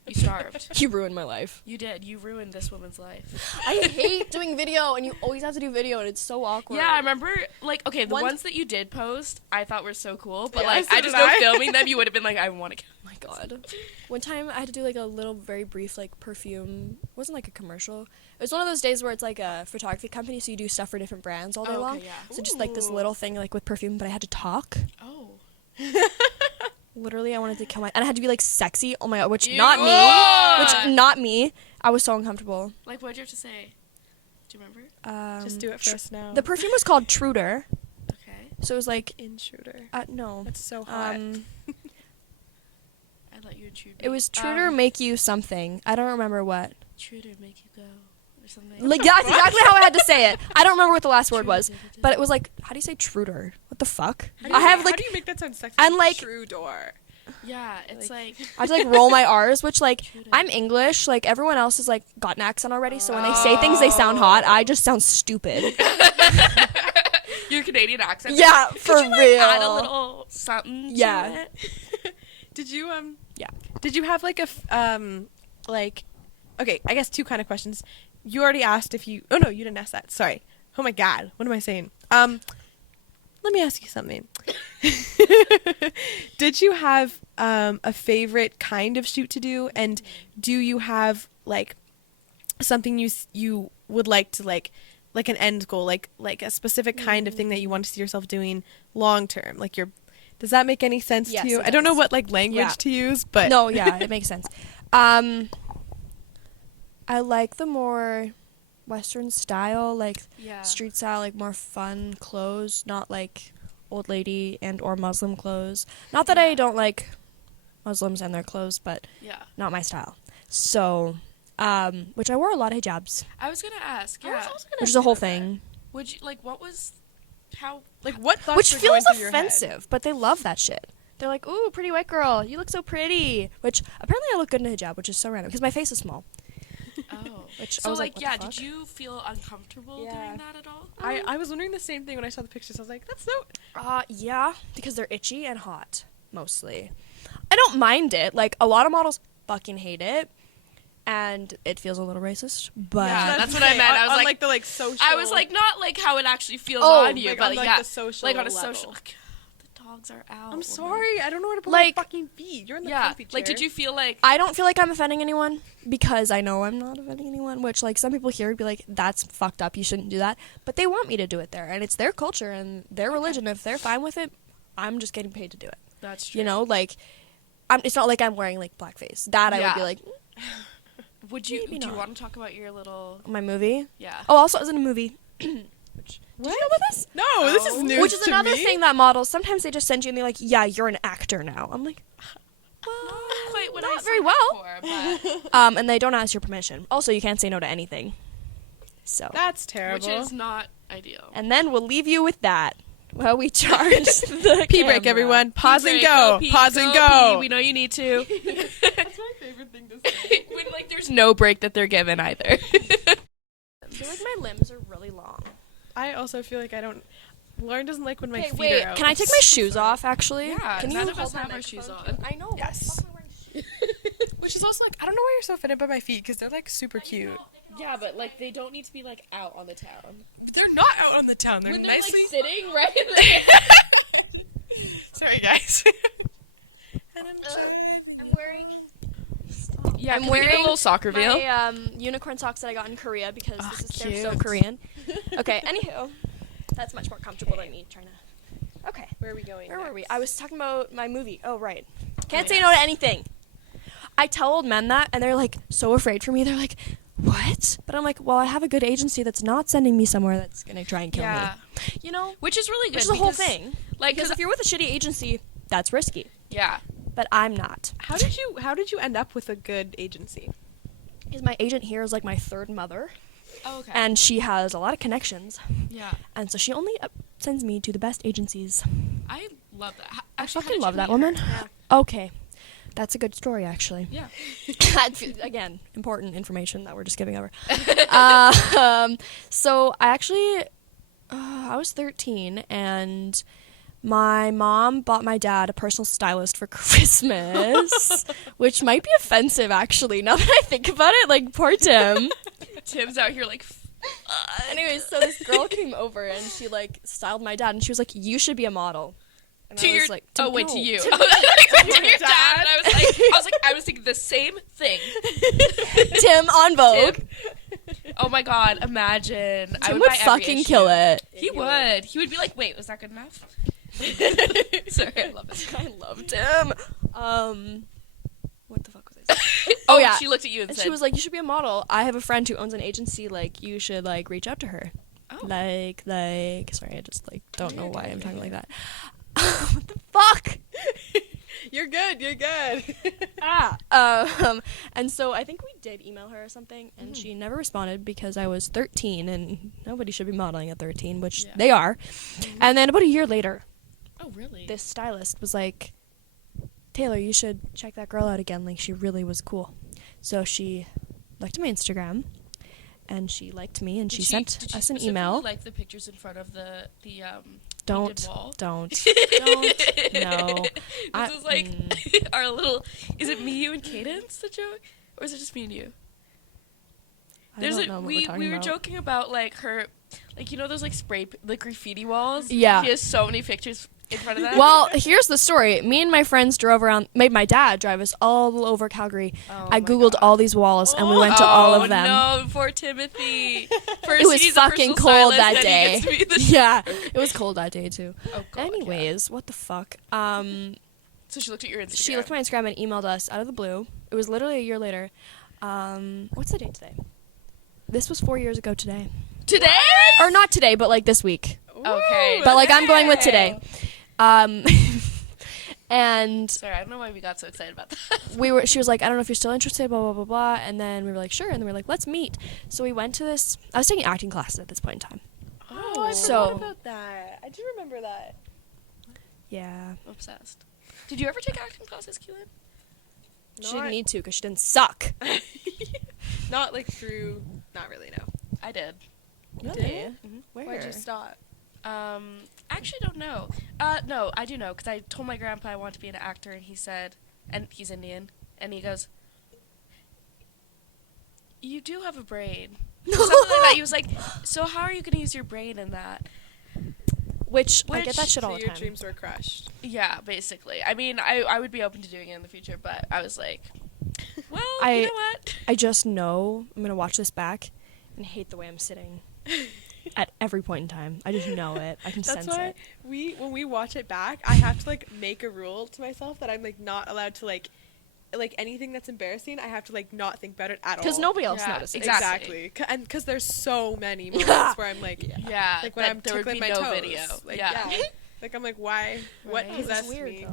You starved. You ruined my life. You did. You ruined this woman's life. I hate doing video, and you always have to do video, and it's so awkward. Yeah, I remember, like, okay, the Once- ones that you did post, I thought were so cool, but, Yeah, like, so I just did know I. filming them, you would have been like, I want to. Oh my god. One time I had to do like a little very brief like perfume. It wasn't like a commercial. It was one of those days where it's like a photography company, so you do stuff for different brands all day long. yeah. So just like this Ooh. little thing like with perfume, but I had to talk. Oh. Literally, I wanted to kill my, and I had to be like sexy. Oh my god, which Ew. not me. Ah! Which not me. I was so uncomfortable. Like, what'd you have to say? Do you remember? Just do it for us now. The perfume was called Truder, Okay. so it was like Intruder. no. That's so hot. I let you intrude. It was Truder make you something. I don't remember what. Truder make you go. Or something. Like that's exactly how I had to say it. I don't remember what the last word was, but it was like, how do you say Truder? What the fuck? I have How like, do you make that sound sexy? and, like- True door. Yeah, it's like. I have to like roll my R's, which like Truder. I'm English. Like everyone else has like got an accent already, so when they say things, they sound hot. I just sound stupid. Your Canadian accent. Yeah, for Could you, like, real. add a little something Yeah. to it? Did you Yeah. Did you have like like, okay, I guess two kind of questions. You already asked if you. Oh no, you didn't ask that. Sorry. Oh my god, what am I saying? Let me ask you something. Did you have a favorite kind of shoot to do, and do you have like something you would like to like an end goal, like a specific kind of thing that you want to see yourself doing long term? Like does that make any sense Yes, to you? it I don't know does. what like language Yeah. to use, but No, yeah, it makes sense. I like the more Western style, like Yeah. street style, like more fun clothes, not like old lady and or Muslim clothes. Not that I Yeah. don't like Muslims and their clothes, but Yeah. not my style. So, which I wore a lot of hijabs, I was gonna ask. I was Yeah. also gonna which is a say whole that. thing, Would you like? What was? How? Like what thoughts which were feels going through your head? offensive, but they love that shit. They're like, "Ooh, pretty white girl, you look so pretty." Which apparently I look good in a hijab, which is so random because my face is small. Oh. Which I So was like, what yeah. the fuck? Did you feel uncomfortable Yeah. doing that at all? I was wondering the same thing when I saw the pictures. I was like, that's so. Yeah, because they're itchy and hot, mostly. I don't mind it. Like, a lot of models fucking hate it, and it feels a little racist, but... Yeah, that's what I meant. I was on, like- the like social. I was like, not like how it actually feels Oh, on you, like, but on, like, yeah, the social like on a level. social. Like, the dogs are out. I'm woman. sorry, I don't know where to put Like- my fucking feet. You're in the Yeah. comfy chair. Like, did you feel like? I don't feel like I'm offending anyone, because I know I'm not offending anyone, which, like, some people here would be like, that's fucked up, you shouldn't do that, but they want me to do it there, and it's their culture and their religion. If they're fine with it, I'm just getting paid to do it. That's true. You know, like, it's not like I'm wearing, like, blackface. That I would Yeah. be like, Would you? Maybe Do you not. want to talk about your little? my movie? Yeah. Oh, also, I was in a movie. Which, What? did you know about this? No, this is Oh. news Which is to another me. thing that models, sometimes they just send you and they're like, yeah, you're an actor now. I'm like, Not quite what not I very signed well. up for, but and they don't ask your permission. Also, you can't say no to anything. So, That's terrible. which is not ideal. and then we'll leave you with that. Well, we charge the Pee break, camera. everyone. Pause and Pee break, go. pee, Pause and pee. go. We know you need to. That's my favorite thing to say. When like there's no break that they're given either. I feel like my limbs are really long. I also feel like I don't. Lauren doesn't like when my Okay, feet wait. are out. Can I take my shoes off, actually? Yeah, Can none you of us hold my have our shoes microphone? on. I know. Yes. Why am I wearing shoes? Which is also like, I don't know why you're so offended by my feet because they're like super cute. Yeah, but like they don't need to be like out on the town. They're not out on the town. They're When they're nicely. like sitting right there. Sorry, guys. And I'm wearing Yeah, I'm can we get wearing a little soccer veil. my unicorn socks that I got in Korea because Ah, they're so cute. Korean. Okay, anywho, that's much more comfortable than me trying to. Okay, Where are we going? where were we? next? I was talking about my movie. Oh right, can't Oh, say yes. no to anything. I tell old men that, and they're like so afraid for me. They're like, "What?" But I'm like, "Well, I have a good agency that's not sending me somewhere that's gonna try and kill Yeah, me." You know, which is really good. which is the whole because, thing. Like, Because if you're with a shitty agency, that's risky. yeah, But I'm not. How did you end up with a good agency? Because my agent here is like my third mother, oh, okay, and she has a lot of connections. yeah. And so she only sends me to the best agencies. I love that. I Actually, how fucking did love you that meet her? woman. Okay. That's a good story, actually. Yeah. Again, important information that we're just giving over. So I actually, I was 13, and my mom bought my dad a personal stylist for Christmas, which might be offensive, actually, now that I think about it. Like, poor Tim. Tim's out here like. Anyways, so this girl came over, and she, like, styled my dad, and she was like, you should be a model. And To I was your like, to no. you. To To your dad. And I was thinking the same thing. Tim on Vogue. Tim. Oh my god, imagine. I Tim would would buy every fucking issue. kill it. He would. He would be like, "Wait, was that good enough?" Sorry, I love it. I loved him. What the fuck was I saying? Oh yeah. She looked at you and And said, she was like, you should be a model. I have a friend who owns an agency. Like, you should, like, reach out to her. "Oh, Like, sorry, I just, like, don't know why I'm talking like that. What the fuck? You're good. And so I think we did email her or something, and she never responded because I was 13, and nobody should be modeling at 13, which they are. And then about a year later, oh really?" this stylist was like, Taylor, you should check that girl out again. Like, she really was cool. So she looked at my Instagram, and she liked me, and she sent us an email. Like the pictures in front of the Don't. painted wall? No. This is like our little. Is it me, you, and Cadence the joke, or is it just me and you? I don't know what we're talking we were about. joking about like her, like those like the graffiti walls. Yeah. She has so many pictures in front of that. Well, here's the story. Me and my friends made my dad drive us all over Calgary. Oh I my Googled God. all these walls, and we went to all of them. Oh no, poor Timothy. First It was he's a fucking personal cold stylist, that then he day. gets to be the Yeah, it was cold that day, too. Oh, God, Anyways, what the fuck? So she looked at your Instagram. She looked at my Instagram and emailed us out of the blue. It was literally a year later. What's the date today? This was 4 years ago today. Today? Or not today, but like this week. Okay. But like I'm going with today. And Sorry, I don't know why we got so excited about that. she was like, I don't know if you're still interested, blah, blah, blah, blah. And then we were like, sure. And then we were like, let's meet. So we went to this, I was taking acting classes at this point in time. Oh, I So- forgot about that. I do remember that. Yeah. Obsessed. Did you ever take acting classes, Keelyn? She didn't need to because she didn't suck. Not like through. Not really. No. I did. Really? Mhm. Where? Why'd you stop? Actually don't know. No, I do know, because I told my grandpa I want to be an actor, and he said, and he's Indian, and he goes, you do have a brain. Something like that. He was like, so how are you going to use your brain in that? Which I get that Which- shit all So the your time. dreams were crushed. Yeah, basically. I mean, I would be open to doing it in the future, but I was like, well, you I- know what? I just know I'm gonna watch this back and hate the way I'm sitting at every point in time. I just know it. I can That's sense why it. when we watch it back, I have to like make a rule to myself that I'm like not allowed to like anything that's embarrassing. I have to like not think about it at all. Because nobody else Yeah, notices. exactly. And because there's so many moments Yeah. where I'm like, Yeah, like when that I'm there would tickling be my no toes. video. Like, Yeah. Like I'm like, why? What Right. possessed It's weird, me?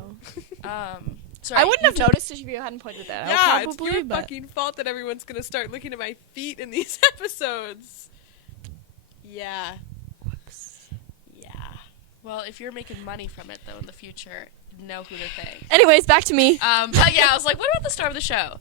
though. Sorry, I wouldn't you have noticed if you hadn't pointed that Yeah, out. it's Probably, your but fucking fault that everyone's gonna start looking at my feet in these episodes. Yeah. Yeah. Well, if you're making money from it, though, in the future, know who to thank. anyways, back to me. But yeah, I was like, what about the star of the show?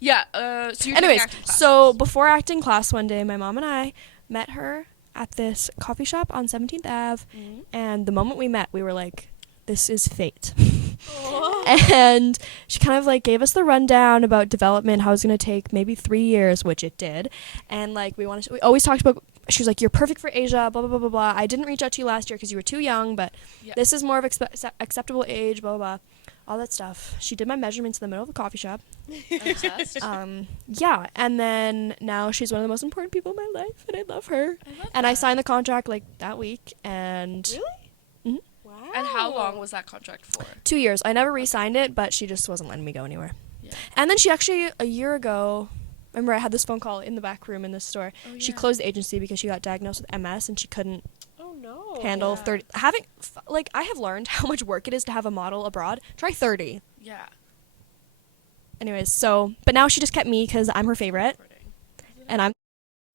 Yeah, so you're taking Anyways, acting classes. so before acting class one day, my mom and I met her at this coffee shop on 17th Ave, Mhm. and the moment we met, we were like, this is fate. And she kind of like gave us the rundown about development, how it was going to take maybe 3 years, which it did. And like we always talked about, she was like, you're perfect for Asia, blah, blah, blah, blah, blah. I didn't reach out to you last year because you were too young, but Yeah. this is more of acceptable age, blah, blah, blah. All that stuff. She did my measurements in the middle of the coffee shop. Obsessed. Yeah, and then now she's one of the most important people in my life, and I love her. I love And I that. signed the contract like that week, and Really? Mhm. Wow. And how long was that contract for? 2 years. I never re-signed it, but she just wasn't letting me go anywhere. Yeah. And then she actually, a year ago, remember I had this phone call in the back room in this store. Oh, She yeah. closed the agency because she got diagnosed with MS, and she couldn't Oh no. handle 30. Like, I have learned how much work it is to have a model abroad. Try 30. Yeah. Anyways, so, but now she just kept me because I'm her favorite. And I'm,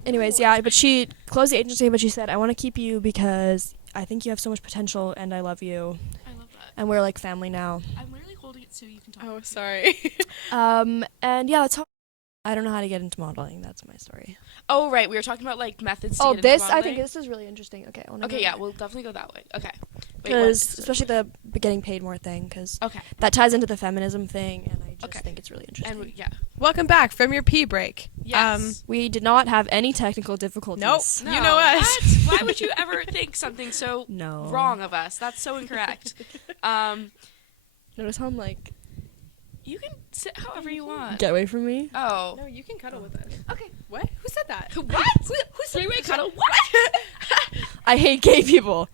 anyways, yeah, but she closed the agency, but she said, I want to keep you because I think you have so much potential, and I love you, I love that. and we're like family now. I'm literally holding it so you can talk. Oh, sorry. And yeah, that's how. I don't know how to get into modeling. That's my story. Oh, right. We were talking about like methods to Oh, get into this I modeling. think this is really interesting. Okay. I wanna Okay, go yeah, there. we'll definitely go that way. Okay. Wait, what? Because especially the getting paid more thing, because Okay. that ties into the feminism thing, and I just Okay. think it's really interesting. And yeah. Welcome back from your pee break. Yes. We did not have any technical difficulties. Nope. You know us. What? Why would you ever think something so No. wrong of us? That's so incorrect. Notice how I'm like, You can sit however you want. get away from me. Oh. No, you can cuddle with us. Okay. What? Who said that? What? Who's three-way cuddle? What? I hate gay people.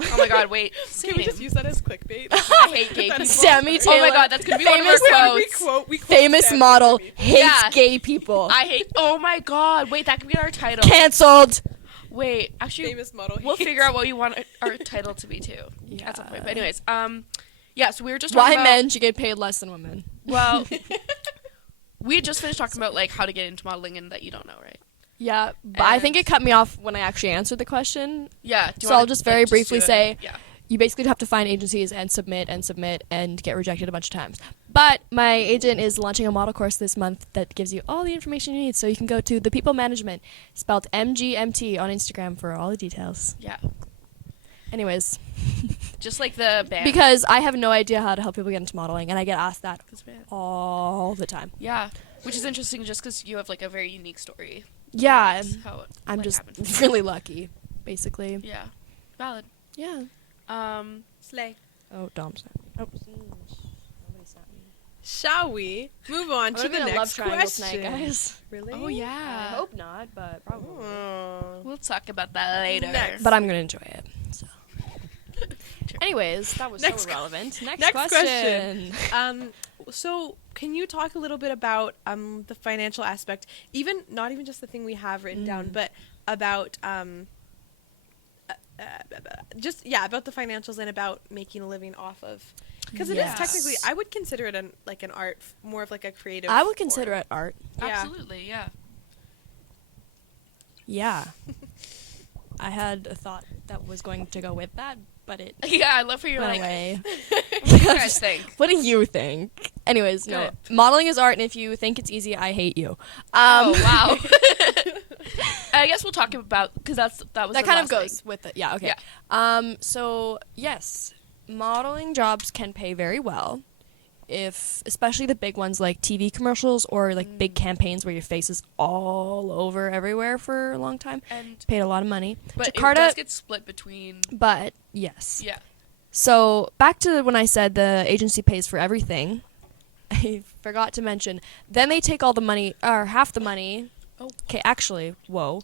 Oh my god, wait. Can we just use that as clickbait? I hate gay people. Sammy Oh my Taylor, god, that's gonna be one of our famous- quotes. We quote Famous Sammy model Taylor. hates Yeah. gay people. I hate. Oh my god, wait, that could be our title. Cancelled. Wait, actually, Famous model. we'll hates- figure out what you want our title to be too at some point. But anyways, yeah. So we were just Why talking about, men should get paid less than women. Well, we had just finished talking about like how to get into modeling and that you don't know, right? Yeah, but I think And- it cut me off when I actually answered the question. Yeah. Do you So wanna, I'll just very briefly do it? say- Yeah. You basically have to find agencies and submit and get rejected a bunch of times. But my agent is launching a model course this month that gives you all the information you need. So you can go to The People Management, spelled MGMT, on Instagram for all the details. Yeah. Anyways, Just like the band. because I have no idea how to help people get into modeling, and I get asked that This band. all the time. Yeah. Which is interesting, just because you have like a very unique story. Yeah, That's how it, I'm like, just happened for you. really lucky, basically. Yeah. Valid. Yeah. Slay. Oh, Dom sent me. Oh, nobody sent me. Shall we move on I'm to gonna the be in a love next triangle question? tonight, guys. Really? Oh yeah. I hope not, but probably. Oh. We'll talk about that later. Next. But I'm gonna enjoy it. So. True. Anyways, that was Next so irrelevant. Next, next question. So can you talk a little bit about the financial aspect, not even just the thing we have written down, but about about the financials and about making a living off of, because it is Yes. technically, I would consider it an art, more of like a creative. I would consider it art. Yeah. Absolutely, yeah. Yeah. I had a thought that was going to go with that, but it Yeah, I love how you're went like, away. what do you guys think? What do you think? Anyways, no. Good. Modeling is art, and if you think it's easy, I hate you. Oh, wow. I guess we'll talk about, because that was That the kind of last goes thing. with it. Yeah, okay. Yeah. So, yes, modeling jobs can pay very well, especially the big ones like TV commercials or like big campaigns where your face is all over everywhere for a long time. And, Paid a lot of money. but it Jakarta, does get split between, but yes. yeah. So, back to when I said the agency pays for everything, I forgot to mention, then they take all the money, or half the money. Oh. Okay, actually, whoa.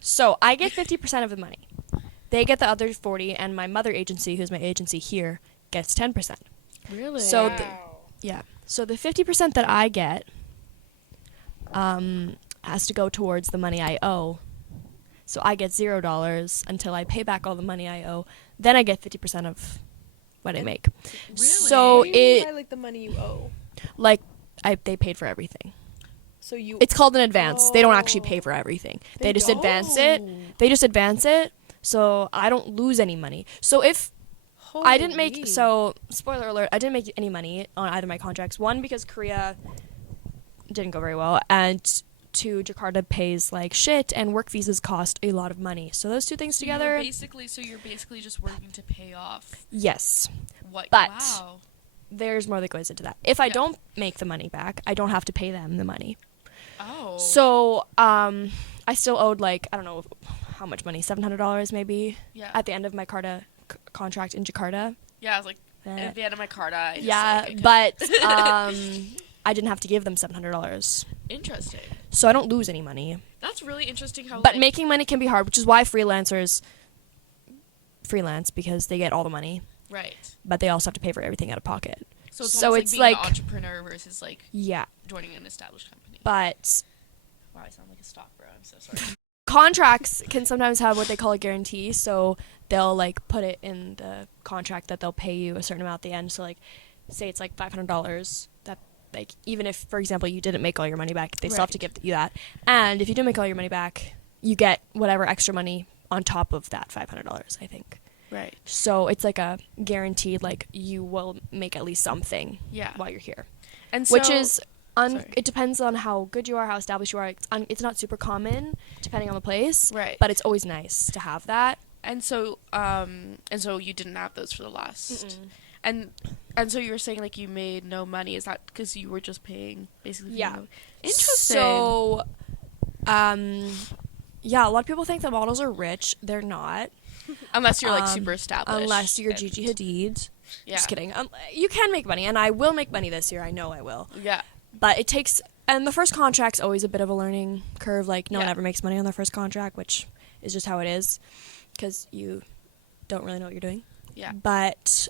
So, I get 50% of the money. They get the other 40, and my mother agency, who's my agency here, gets 10%. Really? So, yeah. So, the 50% that I get has to go towards the money I owe. So, I get $0 until I pay back all the money I owe. Then I get 50% of what I make. Really? So, What do you mean it, by, like the money you owe? like, they paid for everything. So you. It's called an advance. They don't actually pay for everything. They just advance it. They just advance it, so I don't lose any money. So if I didn't make, Holy. so spoiler alert, I didn't make any money on either of my contracts. One, because Korea didn't go very well, and two, Jakarta pays like shit, and work visas cost a lot of money. So those two things So together, you're basically just working to pay off yes. what, But- wow. There's more that goes into that. If I Yeah. don't make the money back, I don't have to pay them the money. Oh. So, I still owed like, I don't know how much money, $700 maybe, yeah. at the end of my contract in Jakarta. Yeah, I was like, Eh. at the end of my card, I just, Yeah, like, but I didn't have to give them $700. interesting. So I don't lose any money. That's really interesting how, But like, making money can be hard, which is why freelancers freelance, because they get all the money, right. but they also have to pay for everything out of pocket. So it's, So almost it's like being like- an entrepreneur versus like Yeah, joining an established company. but Wow, I sound like a stock bro. I'm so sorry. contracts can sometimes have what they call a guarantee, so they'll like put it in the contract that they'll pay you a certain amount at the end. So like, say it's like $500, that like, even if, for example, you didn't make all your money back, they still have to Right. give you that. And if you do make all your money back, you get whatever extra money on top of that $500, I think. Right. So it's like a guaranteed, like, you will make at least something Yeah. while you're here. And so, Which is, sorry. it depends on how good you are, how established you are. It's not super common, depending on the place. Right. But it's always nice to have that. And so you didn't have those for the last. Mm-mm. And so you were saying, like, you made no money. Is that because you were just paying, basically? Yeah. Interesting. So, yeah, a lot of people think that models are rich. They're not. Unless you're, like, super established. Unless you're and- Gigi Hadid. Yeah. Just kidding. You can make money, and I will make money this year. I know I will. Yeah. But it takes, and the first contract's always a bit of a learning curve. Like, no one Yeah. ever makes money on their first contract, which is just how it is, because you don't really know what you're doing. Yeah. But,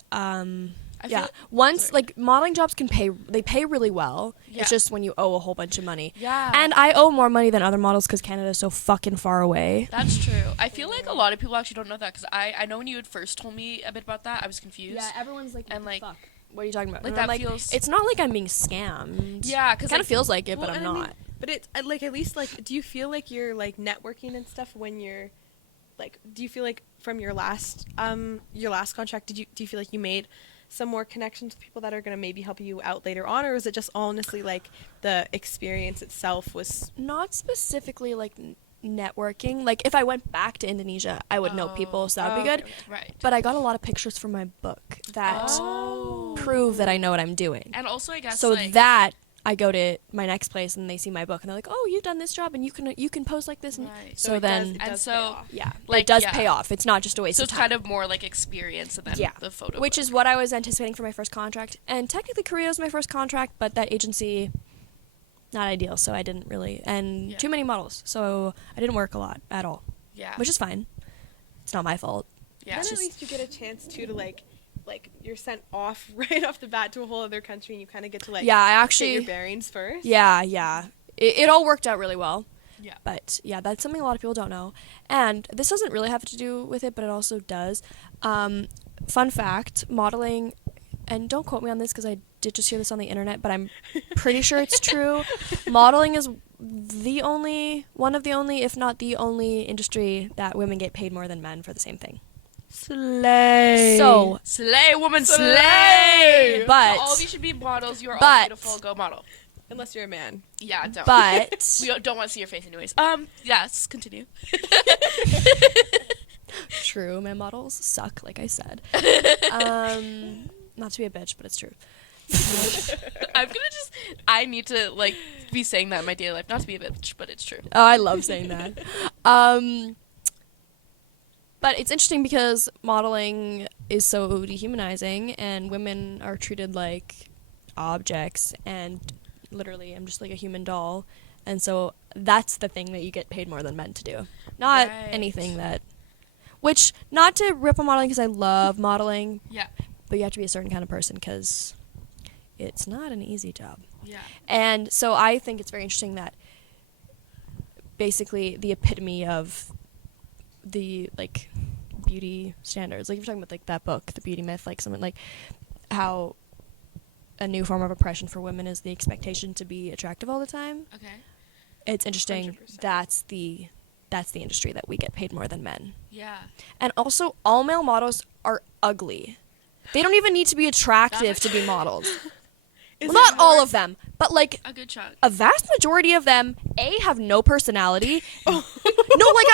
I yeah. feel- Once, sorry. like, modeling jobs they pay really well. Yeah. It's just when you owe a whole bunch of money. Yeah. And I owe more money than other models because Canada's so fucking far away. That's true. I feel like a lot of people actually don't know that, because I know when you had first told me a bit about that, I was confused. everyone's like, And, like, fuck? What are you talking about? like, And I'm that feels- It's not like I'm being scammed. Yeah, It because kind of feels like it, Well, but I'm and I mean, not. but it's like, at least, like, do you feel like you're like networking and stuff when you're like, do you feel like from your last contract, do you feel like you made some more connections with people that are going to maybe help you out later on, or is it just honestly like the experience itself was Not specifically like networking. Like, if I went back to Indonesia, I would know people, so that would be good. okay. Right. But I got a lot of pictures from my book that Oh. prove that I know what I'm doing. And also, I guess, So like, that I go to my next place and they see my book and they're like, "Oh, you've done this job and you can post like this." And Right. so it then does And pay so- off. yeah, like, it does yeah. pay off. It's not just a waste so of it's time. kind of more like experience and then Yeah. the photo. Which is what I was anticipating for my first contract. And technically Korea was my first contract, but that agency, not ideal, so I didn't really. And Yeah. too many models, so I didn't work a lot at all, Yeah. which is fine. It's not my fault. yeah. Then It's at just- least you get a chance too to like you're sent off right off the bat to a whole other country and you kind of get to like Yeah, I get your actually, bearings first. yeah. It all worked out really well. Yeah. But yeah, that's something a lot of people don't know. And this doesn't really have to do with it, but it also does. Fun fact, modeling, and don't quote me on this because I did just hear this on the internet, but I'm pretty sure it's true. Modeling is one of the only, if not the only industry that women get paid more than men for the same thing. Slay. So, Slay, woman, Slay! slay! But- So all of you should be models. You're all but- beautiful. Go model. Unless you're a man. Yeah, don't. but, we don't want to see your face anyways. Yes, continue. true, men models suck, like I said. Not to be a bitch, but it's true. I need to, like, be saying that in my daily life. Not to be a bitch, but it's true. Oh, I love saying that. But it's interesting because modeling is so dehumanizing and women are treated like objects and literally I'm just like a human doll. And so that's the thing that you get paid more than men to do. Not Right. anything that... Which, not to rip on modeling because I love modeling, Yeah. but you have to be a certain kind of person because it's not an easy job. Yeah. And so I think it's very interesting that basically the epitome of the, like, beauty standards, like you're talking about, like, that book, The Beauty Myth, like, something like how a new form of oppression for women is the expectation to be attractive all the time. Okay. It's interesting. 100%. That's the industry that we get paid more than men. Yeah. And also, all male models are ugly. They don't even need to be attractive to be models. Is Well, not it all more- of them, but, like, A good chunk. a vast majority of them have no personality. No, like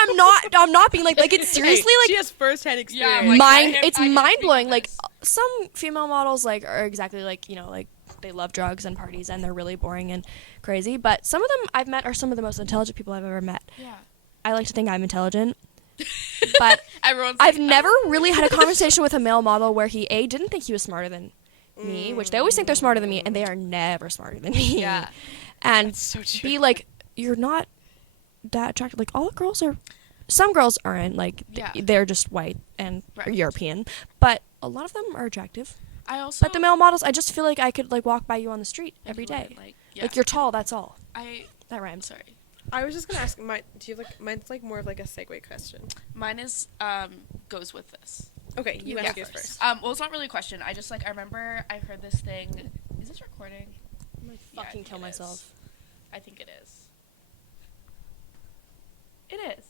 I'm not being like it's seriously Hey, like she has firsthand Yeah, experience. I'm like, mind. I It's can't mind speak blowing. on Like this. some female models like are exactly like like they love drugs and parties and they're really boring and crazy. But some of them I've met are some of the most intelligent people I've ever met. Yeah. I like to think I'm intelligent, but Everyone's I've like, never really had a conversation with a male model where he didn't think he was smarter than me, which they always think they're smarter than me, and they are never smarter than me. Yeah. And That's so true. be like, you're not that attractive. Like, all girls are, some girls aren't, like, Yeah. they're just white and Right. European, but a lot of them are attractive. I also. But the male models, I just feel like I could, like, walk by you on the street and every you day. wouldn't, like, yeah. Like, you're tall, that's all. That I'm rhymes. sorry. I was just gonna ask, do you have like mine's like more of like a segue question. Mine is goes with this. Okay, you Yeah, ask yours first. first. Well, it's not really a question. I just I remember I heard this thing. Is this recording? I'm gonna Yeah, I fucking think kill it is. myself. I think it is. It is.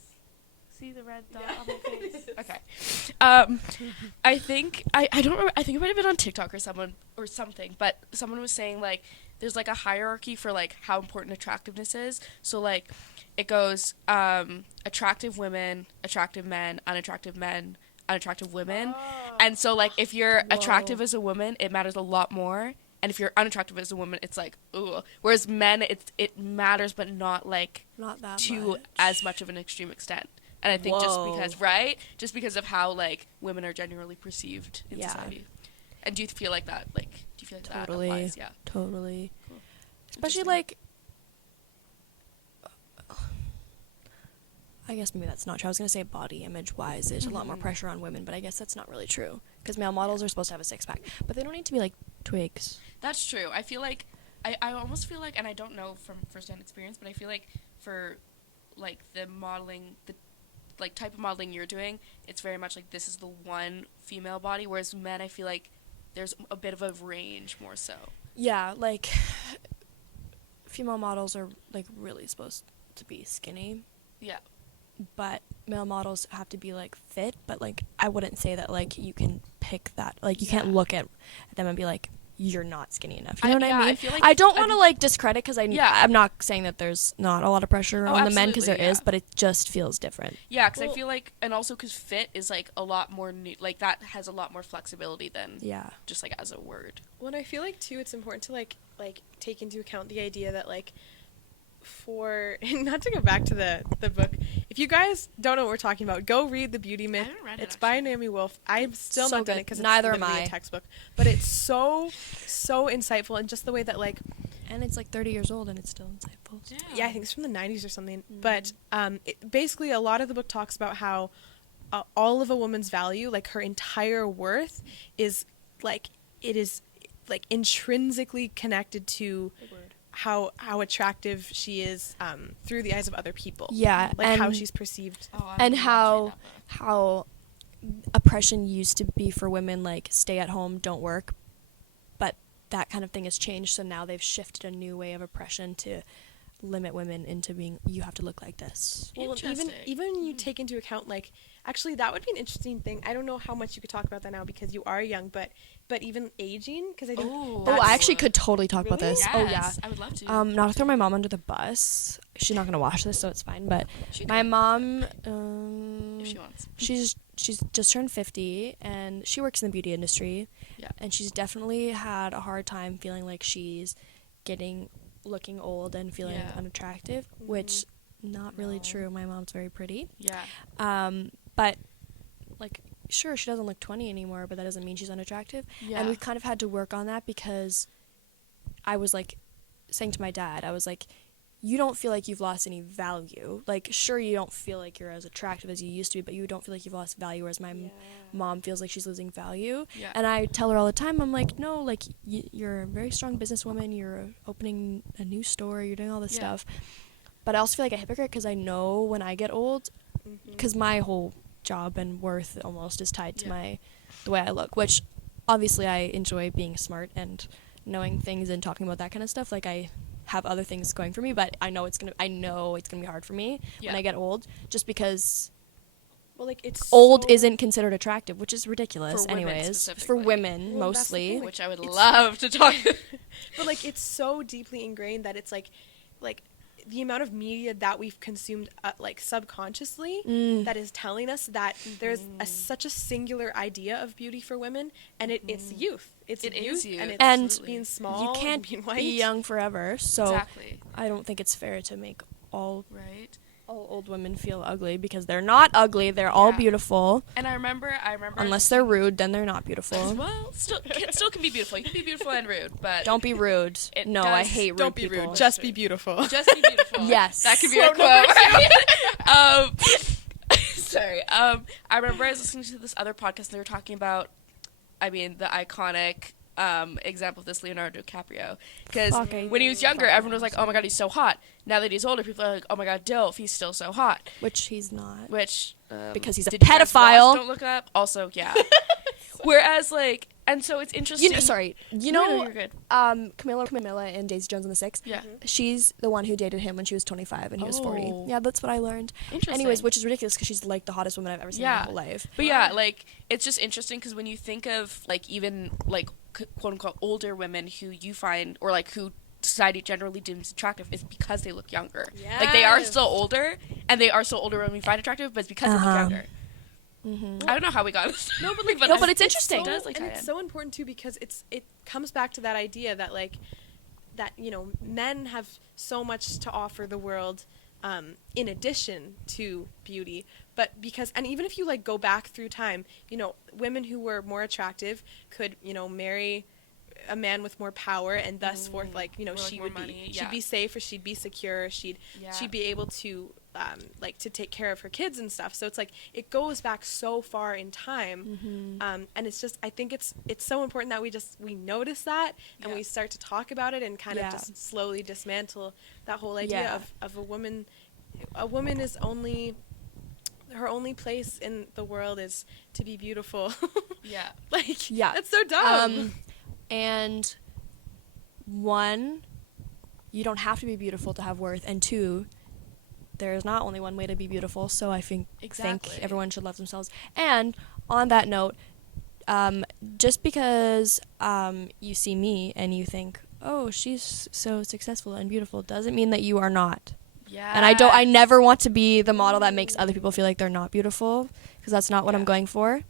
see the red dot on my face? Okay. I think I don't remember. I think it might have been on TikTok or something. But someone was saying like there's like a hierarchy for like how important attractiveness is. So like it goes attractive women, attractive men, unattractive men, unattractive women. Oh. And so like if you're Whoa. attractive as a woman, it matters a lot more. And if you're unattractive as a woman, it's like, ooh. Whereas men, it matters, but not like Not that to much. as much of an extreme extent. And I think Whoa. just because of how like women are generally perceived in Yeah. society. And do you feel like that? Like, do you feel like Totally. that applies? Yeah. Totally. Cool. Especially Interesting. like, I guess maybe that's not true. I was going to say body image wise, there's a lot more pressure on women, but I guess that's not really true. Because male models are supposed to have a six pack, but they don't need to be like twigs. That's true. I feel like I almost feel like, and I don't know from firsthand experience, but I feel like for like the modeling, the like type of modeling you're doing, it's very much like this is the one female body, whereas men, I feel like there's a bit of a range more so. Yeah, like female models are like really supposed to be skinny, Yeah. but male models have to be like fit, but like I wouldn't say that like you can pick that. Like you can't Yeah. look at them and be like, you're not skinny enough. You know what yeah, I mean? I feel like I don't want to like discredit because Yeah. I'm not saying that there's not a lot of pressure on the men because there absolutely, is, yeah. but it just feels different. Yeah, because Well- I feel like, and also because fit is like a lot more new, like that has a lot more flexibility than Yeah. just like as a word. Well, and I feel like too, it's important to like take into account the idea that like for not to go back to the book, if you guys don't know what we're talking about, go read The Beauty Myth. haven't read it, It's by actually. Naomi Wolf. I've still So not done good. it because Neither it's am literally I. a textbook, but it's so insightful, and just the way that like And it's like 30 years old and it's still insightful. yeah, I think it's from the 90s or something. Mm. But basically, a lot of the book talks about how all of a woman's value, like her entire worth, is like it is like intrinsically connected to how attractive she is through the eyes of other people. Yeah, like and how she's perceived. Oh, I and would love to read how that book. how oppression used to be for women, like stay at home, don't work, but that kind of thing has changed, so now they've shifted a new way of oppression to limit women into being, you have to look like this. Well, and Interesting. even when you take into account, like, actually that would be an interesting thing. I don't know how much you could talk about that now because you are young, but even aging, because I think Ooh. Oh, That's I actually good. could totally talk about Really? this. Yes, Oh yeah. I would love to. Not to throw my mom under the bus. She's not gonna watch this, so it's fine. But She my could, mom, if she wants. she's just turned 50, and she works in the beauty industry. Yeah. And she's definitely had a hard time feeling like she's looking old and feeling Yeah. unattractive, which not really No. true. My mom's very pretty. Yeah. But like, sure, she doesn't look 20 anymore, but that doesn't mean she's unattractive. Yeah. And we've kind of had to work on that because I was like saying to my dad, I was like, you don't feel like you've lost any value. Like, sure, you don't feel like you're as attractive as you used to be, but you don't feel like you've lost value, whereas my mom feels like she's losing value. Yeah. And I tell her all the time, I'm like, no, like, you're a very strong businesswoman, you're opening a new store, you're doing all this Yeah. stuff. But I also feel like a hypocrite because I know when I get old, because my whole job and worth almost is tied to Yeah. the way I look, which obviously I enjoy being smart and knowing things and talking about that kind of stuff. Like, I have other things going for me, but I know it's gonna be hard for me when Yeah. I get old, just because Well, like it's old so- isn't considered attractive, which is ridiculous. For women anyways, for specifically. women Well, that's the mostly. thing, like, Which I would it's- love to talk. But like it's so deeply ingrained that it's like the amount of media that we've consumed like subconsciously that is telling us that there's such a singular idea of beauty for women, and it's youth. It's It youth, is youth, and it's And absolutely. being small. You and can't being white. be young forever, so Exactly. I don't think it's fair to make all Right. old women feel ugly, because they're not ugly. They're all Yeah. beautiful. And I remember. Unless they're rude, then they're not beautiful. Well, still can be beautiful. You can be beautiful and rude, but Don't be rude. It No, I does- hate rude Don't be people. rude. Just be beautiful. just be beautiful. Yes. That could be Quote a quote. Sorry. I remember I was listening to this other podcast and they were talking about, I mean, the iconic example of this Leonardo DiCaprio. Because Fuck, I when he was younger, everyone was like, "Oh my god, he's so hot." Now that he's older, people are like, "Oh my god, Dilf, he's still so hot." Which he's not. Which Because he's a did you guys watch pedophile. Don't Look Up. Also, yeah. Whereas like And so it's interesting. No, you're good. Camilla in Daisy Jones and the Six. Yeah. She's the one who dated him when she was 25 and he was 40. Oh. Yeah, that's what I learned. Interesting. Anyways, which is ridiculous because she's like the hottest woman I've ever seen in my whole life. But yeah, like it's just interesting because when you think of like even like quote unquote older women who you find or like who society generally deems attractive, is because they look younger. Yes. Like they are still older, and they are still older when we find attractive, but it's because they look younger. I don't know how we got this. No, but like, but it's interesting. It does, like, and it's so important too because it comes back to that idea that like that men have so much to offer the world in addition to beauty, but because and even if you like go back through time, women who were more attractive could marry a man with more power and thus forth, like she would money, she'd be safe or she'd be secure, she'd be able to like to take care of her kids and stuff. So it's like it goes back so far in time, and it's just I think it's so important that we notice that and we start to talk about it and kind of just slowly dismantle that whole idea of a woman. A woman is her only place in the world is to be beautiful. That's so dumb. And one, you don't have to be beautiful to have worth, and two, there is not only one way to be beautiful, so I think everyone should love themselves. And on that note, just because you see me and you think, oh, she's so successful and beautiful, doesn't mean that you are not. Yeah. And I never want to be the model that makes other people feel like they're not beautiful, because that's not what I'm going for.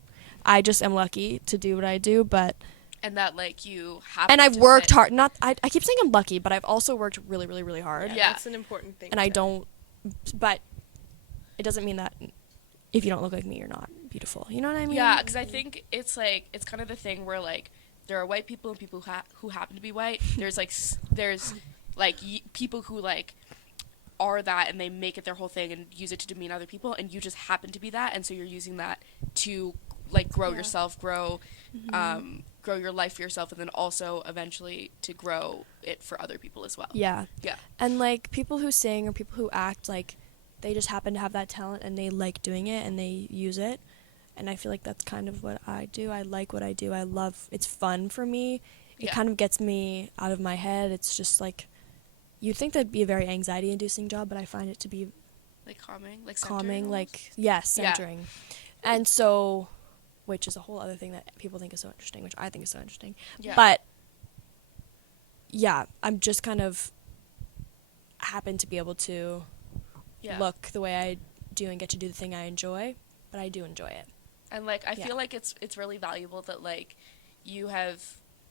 I just am lucky to do what I do, but... And that, like, you have and I've worked hard. I keep saying I'm lucky, but I've also worked really, really, really hard. Yeah, that's an important thing. And I don't... But it doesn't mean that if you don't look like me, you're not beautiful. You know what I mean? Yeah, because I think it's, like, it's kind of the thing where, like, there are white people and people who happen to be white. There's, like, people who, like, are that and they make it their whole thing and use it to demean other people, and you just happen to be that, and so you're using that to, like, grow yourself, grow your life for yourself, and then also eventually to grow it for other people as well. Yeah. Yeah. And, like, people who sing or people who act, like, they just happen to have that talent and they like doing it and they use it. And I feel like that's kind of what I do. I like what I do. I love, it's fun for me. It kind of gets me out of my head. It's just, like, you'd think that'd be a very anxiety-inducing job, but I find it to be... Like calming? Like calming, almost? Centering. Yeah. And so... Which is a whole other thing that people think is so interesting, which I think is so interesting. Yeah. But, yeah, I'm just kind of happen to be able to look the way I do and get to do the thing I enjoy, but I do enjoy it. And, like, I feel like it's really valuable that, like, you have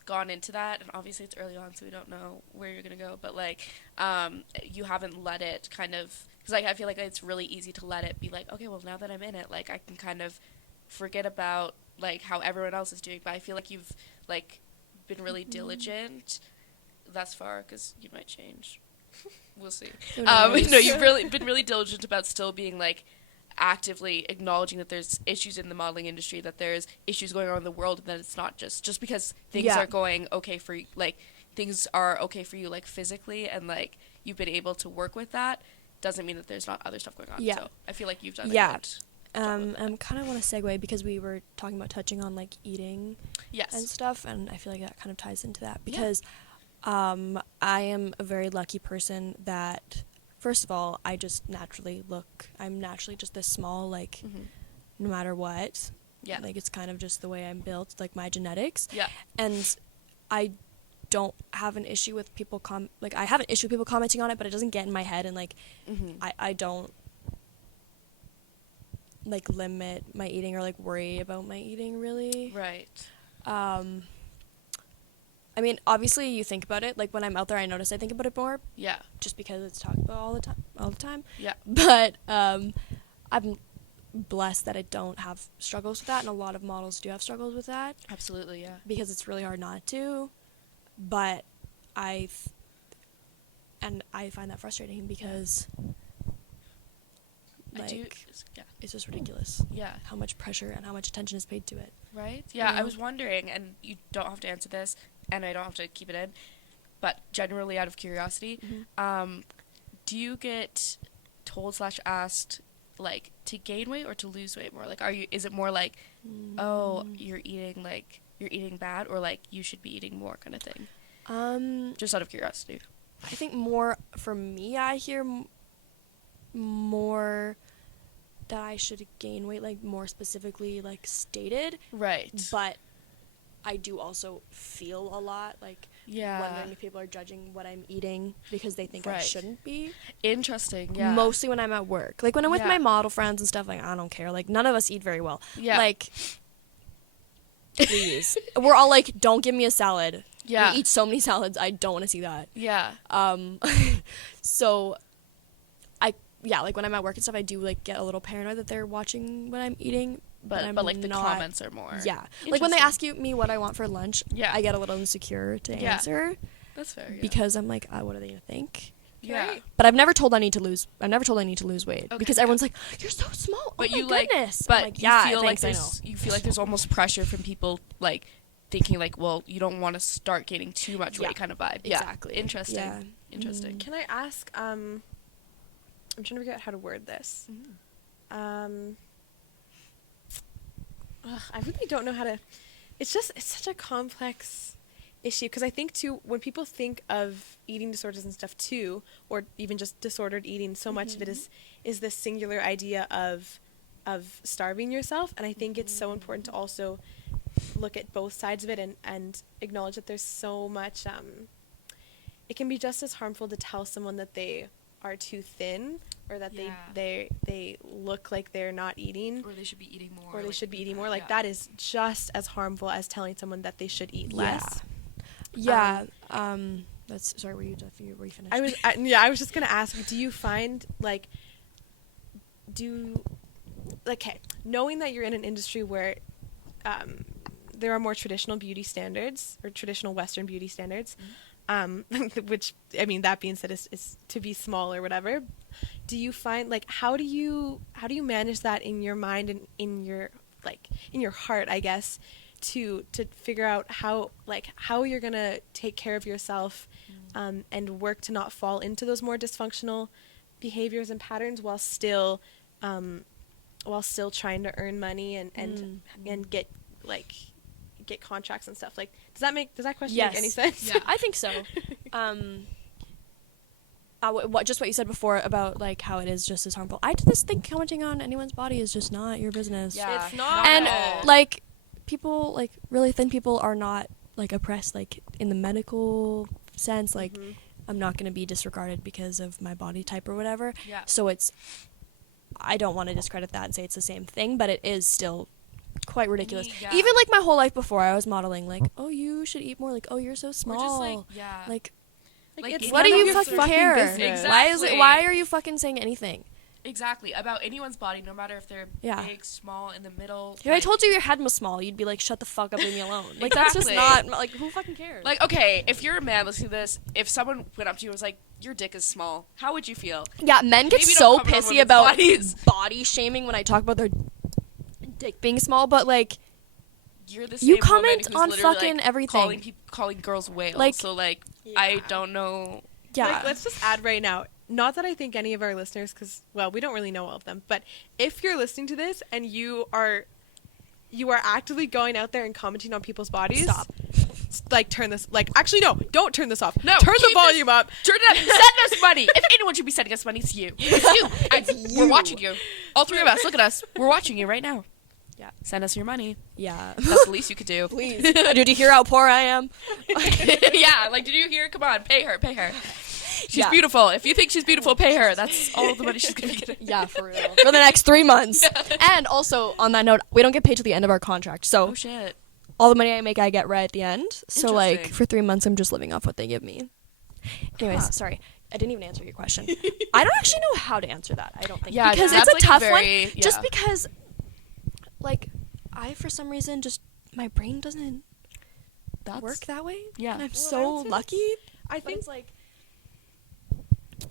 gone into that, and obviously it's early on, so we don't know where you're going to go, but, like, you haven't let it kind of, because, like, I feel like it's really easy to let it be like, okay, well, now that I'm in it, like, I can kind of forget about, like, how everyone else is doing, but I feel like you've, like, been really diligent thus far, because you might change. We'll see. No, you've really been really diligent about still being, like, actively acknowledging that there's issues in the modeling industry, that there's issues going on in the world, and that it's not just because things are going okay for you, like, things are okay for you, like, physically, and, like, you've been able to work with that, doesn't mean that there's not other stuff going on. So I feel like you've done it. I kind of want to segue because we were talking about touching on, like, eating and stuff, and I feel like that kind of ties into that because I am a very lucky person that, first of all, I just naturally I'm naturally just this small, like, no matter what. Yeah. Like, it's kind of just the way I'm built, like, my genetics. Yeah. And I don't have an issue with people, I have an issue with people commenting on it, but it doesn't get in my head, and, like, I don't, like, limit my eating or, like, worry about my eating, really. Right. I mean, obviously, you think about it. Like, when I'm out there, I notice I think about it more. Yeah. Just because it's talked about all the time. Yeah. But I'm blessed that I don't have struggles with that, and a lot of models do have struggles with that. Absolutely, yeah. Because it's really hard not to. But I find that frustrating because... Like, it's just ridiculous. Yeah. How much pressure and how much attention is paid to it. Right? Yeah, I was wondering, and you don't have to answer this, and I don't have to keep it in, but generally out of curiosity, do you get told / asked, like, to gain weight or to lose weight more? Like, is it more like, oh, you're eating, like, you're eating bad, or like you should be eating more kind of thing? Just out of curiosity. I think more for me, I hear more that I should gain weight, like more specifically like stated. Right. But I do also feel a lot like wondering if people are judging what I'm eating because they think I shouldn't be. Interesting. Yeah. Mostly when I'm at work. Like when I'm with my model friends and stuff, like I don't care. Like none of us eat very well. Yeah. Like please. We're all like, don't give me a salad. Yeah. We eat so many salads. I don't want to see that. Yeah. So like when I'm at work and stuff, I do like get a little paranoid that they're watching what I'm eating. But like the comments are more. Yeah. Like when they ask me what I want for lunch, I get a little insecure to answer. That's fair. Yeah. Because I'm like, what are they gonna think? Yeah. But I've never told I need to lose weight because everyone's like, you're so small. But oh you my goodness. But like, you feel like there's almost pressure from people like thinking like, well, you don't want to start gaining too much weight kind of vibe. Exactly. Yeah. Interesting. Yeah. Interesting. Can I ask? I'm trying to figure out how to word this. I really don't know how to. It's such a complex issue because I think too when people think of eating disorders and stuff too, or even just disordered eating, so much of it is this singular idea of starving yourself, and I think it's so important to also look at both sides of it and acknowledge that there's so much. It can be just as harmful to tell someone that they are too thin or that they look like they're not eating or they should be eating more or they should be eating more. Like that is just as harmful as telling someone that they should eat less. That's sorry, were you finished? I was just gonna ask, do you find like knowing that you're in an industry where there are more traditional beauty standards or traditional Western beauty standards, which I mean that being said is to be small or whatever, do you find like how do you manage that in your mind and in your heart, I guess, to figure out how you're gonna take care of yourself and work to not fall into those more dysfunctional behaviors and patterns while still trying to earn money and get contracts and stuff. Like does that question make any sense? Yeah, I think so. What you said before about like how it is just as harmful. I just think commenting on anyone's body is just not your business. Yeah, it's not. And like people, like really thin people are not like oppressed like in the medical sense. Like I'm not going to be disregarded because of my body type or whatever. Yeah. So I don't want to discredit that and say it's the same thing, but it is still quite ridiculous. Yeah. Even like my whole life before I was modeling, like, oh, you should eat more. Like, oh, you're so small. Or just like, like it's what do none of you your fucking care? Exactly. Why are you fucking saying anything? Exactly. About anyone's body, no matter if they're big, small, in the middle. If I told you your head was small, you'd be like, shut the fuck up, leave me alone. Like, that's just not, like, who fucking cares? Like, okay, if you're a man listening to this, if someone went up to you and was like, your dick is small, how would you feel? Yeah, men get Maybe so don't comment on pissy women's about bodies. body shaming when I talk about their dick being small, but, like, You're the same you comment woman on who's literally, fucking like, everything. Calling girls whales. Like, so, like, I don't know. Yeah. Like, let's just add right now, not that I think any of our listeners, because, well, we don't really know all of them, but if you're listening to this and you are actively going out there and commenting on people's bodies, Stop. Like, turn this, like, actually, no, don't turn this off. No, turn the keep volume up. Turn it up. Send us money. If anyone should be sending us money, it's you. It's you. We're watching you. All three of us. Look at us. We're watching you right now. Yeah. Send us your money. Yeah. That's the least you could do. Please. Did you hear how poor I am? Yeah, like, did you hear? Come on, pay her. She's beautiful. If you think she's beautiful, pay her. That's all the money she's going to be getting. Yeah, for real. For the next 3 months. And also, on that note, we don't get paid till the end of our contract. So Oh, shit. all the money I make, I get right at the end. So, like, Interesting. for 3 months, I'm just living off what they give me. Anyways, sorry. I didn't even answer your question. I don't actually know how to answer that. I don't think. Yeah, because that's, it's a like, tough very- one. Just yeah. because, like, I, for some reason, just, my brain doesn't work that way. Yeah. And I'm Well, so I would say lucky. I But think it's like,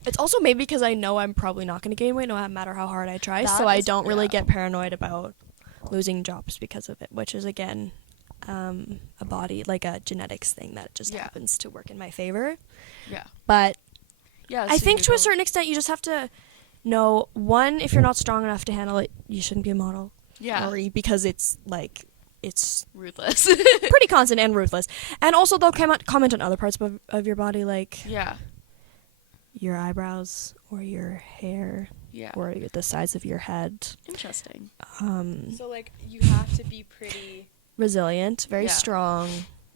it's also maybe because I know I'm probably not going to gain weight no matter how hard I try, That so I is- don't really yeah. get paranoid about losing jobs because of it, which is again a body, like a genetics thing that just Yeah. happens to work in my favor. Yeah. But Yeah. I so think you to a don't- certain extent you just have to know, one, if you're not strong enough to handle it, you shouldn't be a model. Yeah. Or because it's like it's Ruthless. pretty constant and ruthless. And also they'll comment on other parts of your body, like Yeah. your eyebrows or your hair Yeah. or the size of your head. Interesting. So like you have to be pretty Resilient, very Yeah. strong,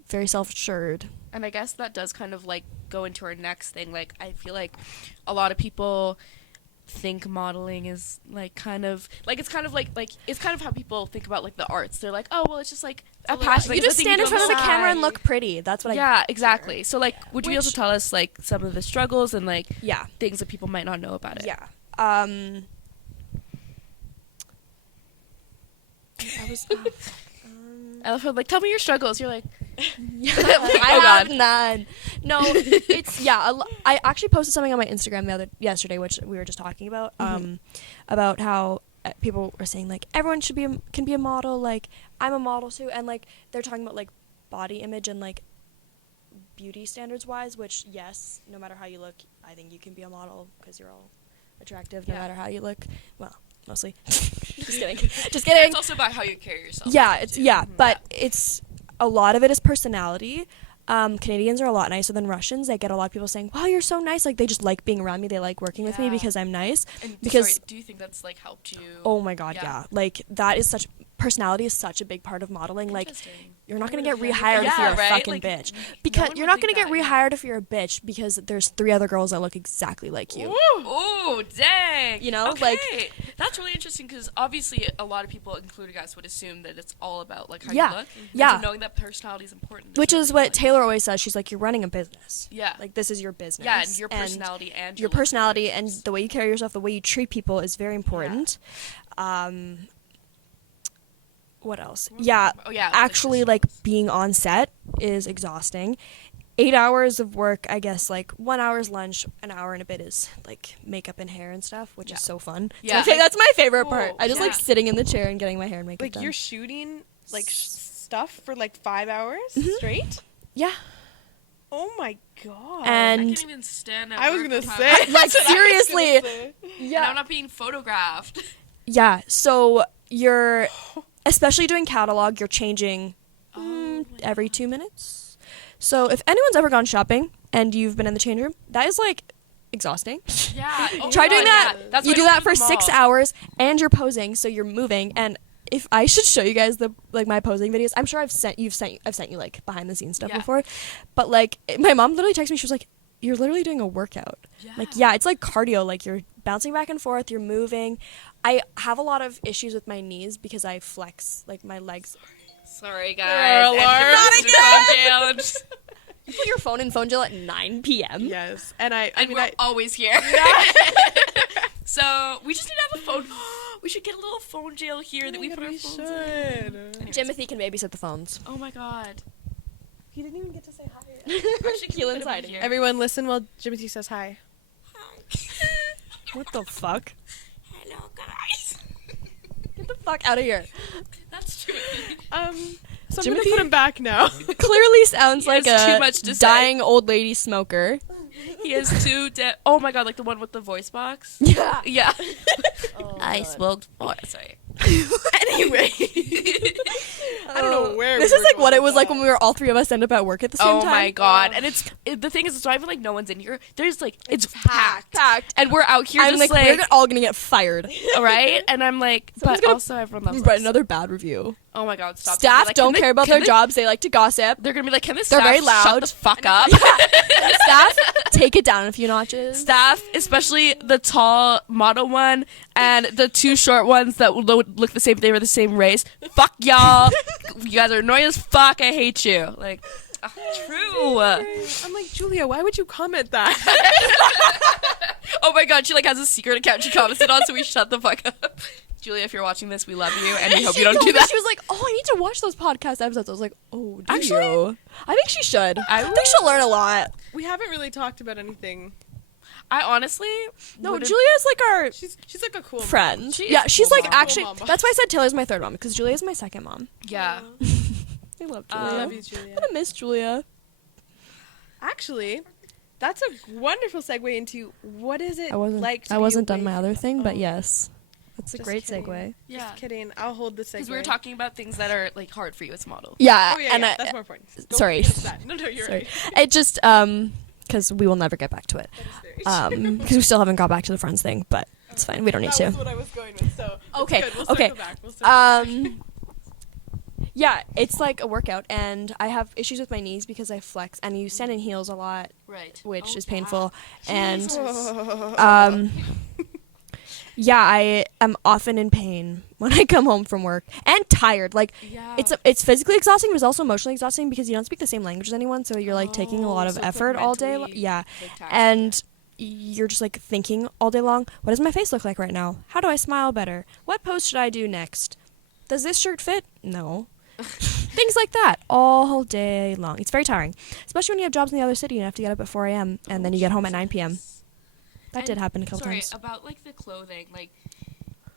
very self-assured. And I guess that does kind of like go into our next thing. Like, I feel like a lot of people think modeling is like kind of like it's kind of like it's kind of how people think about like the arts. They're like, oh well, it's just like a passion. Like, You it's just a thing stand in do on front of the camera and side. look pretty. That's what I Yeah, exactly. So like, would you be able to Which- tell us like some of the struggles and like Yeah. things that people might not know about it? Yeah. I was I love how like, tell me your struggles. You're like, I oh have God. none. No, it's I actually posted something on my Instagram yesterday, which we were just talking about, about how people were saying like everyone can be a model. Like I'm a model too, and like they're talking about like body image and like beauty standards wise. Which yes, no matter how you look, I think you can be a model because you're all attractive no Yeah. matter how you look. Well, mostly. Just kidding. Just kidding. It's also about how you carry yourself. Yeah, but it's a lot of it is personality. Canadians are a lot nicer than Russians. I get a lot of people saying, "Wow, you're so nice." Like they just like being around me. They like working with me Yeah. because I'm nice. And Because sorry, do you think that's like helped you? oh my god, Yeah. yeah. Like that is personality is such a big part of modeling. Like Interesting. you're not going to I get would've rehired never- if you're Yeah, a right? fucking Like, bitch. no Because one you're would not going to think get that, yeah. rehired if you're a bitch because there's 3 other girls that look exactly like you. Ooh, dang. You know, okay. like- that's really interesting because obviously a lot of people, including us, would assume that it's all about like how Yeah. you look. Yeah. And so knowing that personality is important. Which is really, what like- Taylor always says. She's like, you're running a business. Yeah. Like this is your business. Yeah, and your personality and your look. personality and the way you carry yourself, the way you treat people is very important. What else? Yeah, Oh yeah. actually, like being on set is exhausting. 8 hours of work, I guess, like 1 hour's lunch, an hour and a bit is like makeup and hair and stuff, which Yeah. is so fun. Yeah. That's my favorite part. Cool. I just like Yeah. sitting in the chair and getting my hair and makeup like done. you're shooting like stuff for like 5 hours Mhm. straight. Yeah, Oh my god. I and can't even stand at I was work gonna for say. time. like That's what I was gonna seriously, say. And I'm not being photographed. yeah. So you're, especially doing catalog, you're changing Oh my every 2 minutes. So if anyone's ever gone shopping and you've been in the change room, that is like exhausting. Yeah. Oh Try my doing God, that. yeah. That's You why do I go that to for the 6 mall. hours and you're posing, so you're moving. And if I should show you guys the like my posing videos, I'm sure I've sent you like behind the scenes stuff Yeah. before. But like my mom literally texted me, she was like, "You're literally doing a workout." Like yeah, it's like cardio. Like you're bouncing back and forth, you're moving. I have a lot of issues with my knees because I flex like my legs. Sorry There guys. are alarms. And the phone jailed. You put your phone in phone jail at 9 p.m. Yes, and I And mean we're I always here. So we just need to have a phone. We should get a little phone jail here that we put our we phones in. should. Anyways. Timothy can babysit the phones. Oh my god. He didn't even get to say hi. Actually, Keelan's Keelan hiding. here. Everyone, listen while Jimothy says hi. What the fuck? Hello guys. Get the fuck out of here. That's true. So I'm Jimothy- gonna put him back now. Clearly sounds He like has a too much to say. dying old lady smoker. He has 2 dead. Oh my god, like the one with the voice box. Yeah. Yeah. I smoked 4. Sorry. Anyway, I don't know where This we is were like going what it with was like that. when we were all 3 of us end up at work at the same Oh time. my god. And the thing is, it's not even like no one's in here. There's like it's packed. Packed. And we're out here I'm just like, like, we're all gonna get fired. right? And I'm like, Someone's but gonna also everyone loves Write us. another bad review. Oh my god, stop. Staff Like, don't can care about can their jobs. They like to gossip. They're gonna be like, can this They're staff very loud. shut the fuck up? Staff, take it down a few notches. Staff, especially the tall model one and the 2 short ones that would look the same if they were the same race. Fuck y'all. You guys are annoying as fuck. I hate you. Like, true. I'm like, Julia, why would you comment that? Oh my god, she like has a secret account she commented on, so we shut the fuck up. Julia, if you're watching this, we love you, and we hope She you don't told do me, that. She was like, "Oh, I need to watch those podcast episodes." I was like, "Oh, do Actually- you?" I think she should. I think she'll learn a lot. We haven't really talked about anything. I honestly No, would've- Julia's like our She's like a cool friend. She is Yeah, a she's cool like mom. actually. Cool mom. That's why I said Taylor's my 3rd mom because Julia's my 2nd mom. Yeah. I love I I Julia. love you, Julia. I'm gonna miss Julia. Actually, that's a wonderful segue into what is it I wasn't. like to I be wasn't done away my other thing, but Oh. yes. That's a Just great kidding. segue. Yeah. Just kidding. I'll hold the segue. Because we were talking about things that are like hard for you as a model. Yeah, Oh yeah, and that's more important. Don't sorry. get upset. No, you're sorry. right. It just because we will never get back to it. That is very true. Because we still haven't got back to the friends thing, but it's fine. We don't need That to. was what I was going with. So it's Okay, good. We'll okay. circle back. We'll circle back. Yeah, it's like a workout, and I have issues with my knees because I flex, and you stand in heels a lot, Right. which Oh, is yeah. painful. And Jesus. yeah, I am often in pain when I come home from work and tired. Like Yeah. it's physically exhausting, but it's also emotionally exhausting because you don't speak the same language as anyone, so you're like taking a lot of so it's, like, effort all day. mentally, Yeah, like, taxing, and you're just like thinking all day long. What does my face look like right now? How do I smile better? What pose should I do next? Does this shirt fit? No. Things like that all day long. It's very tiring, especially when you have jobs in the other city and you have to get up at 4 a.m. and then you get home at 9 p.m. That And did happen a couple sorry, times. about like the clothing, like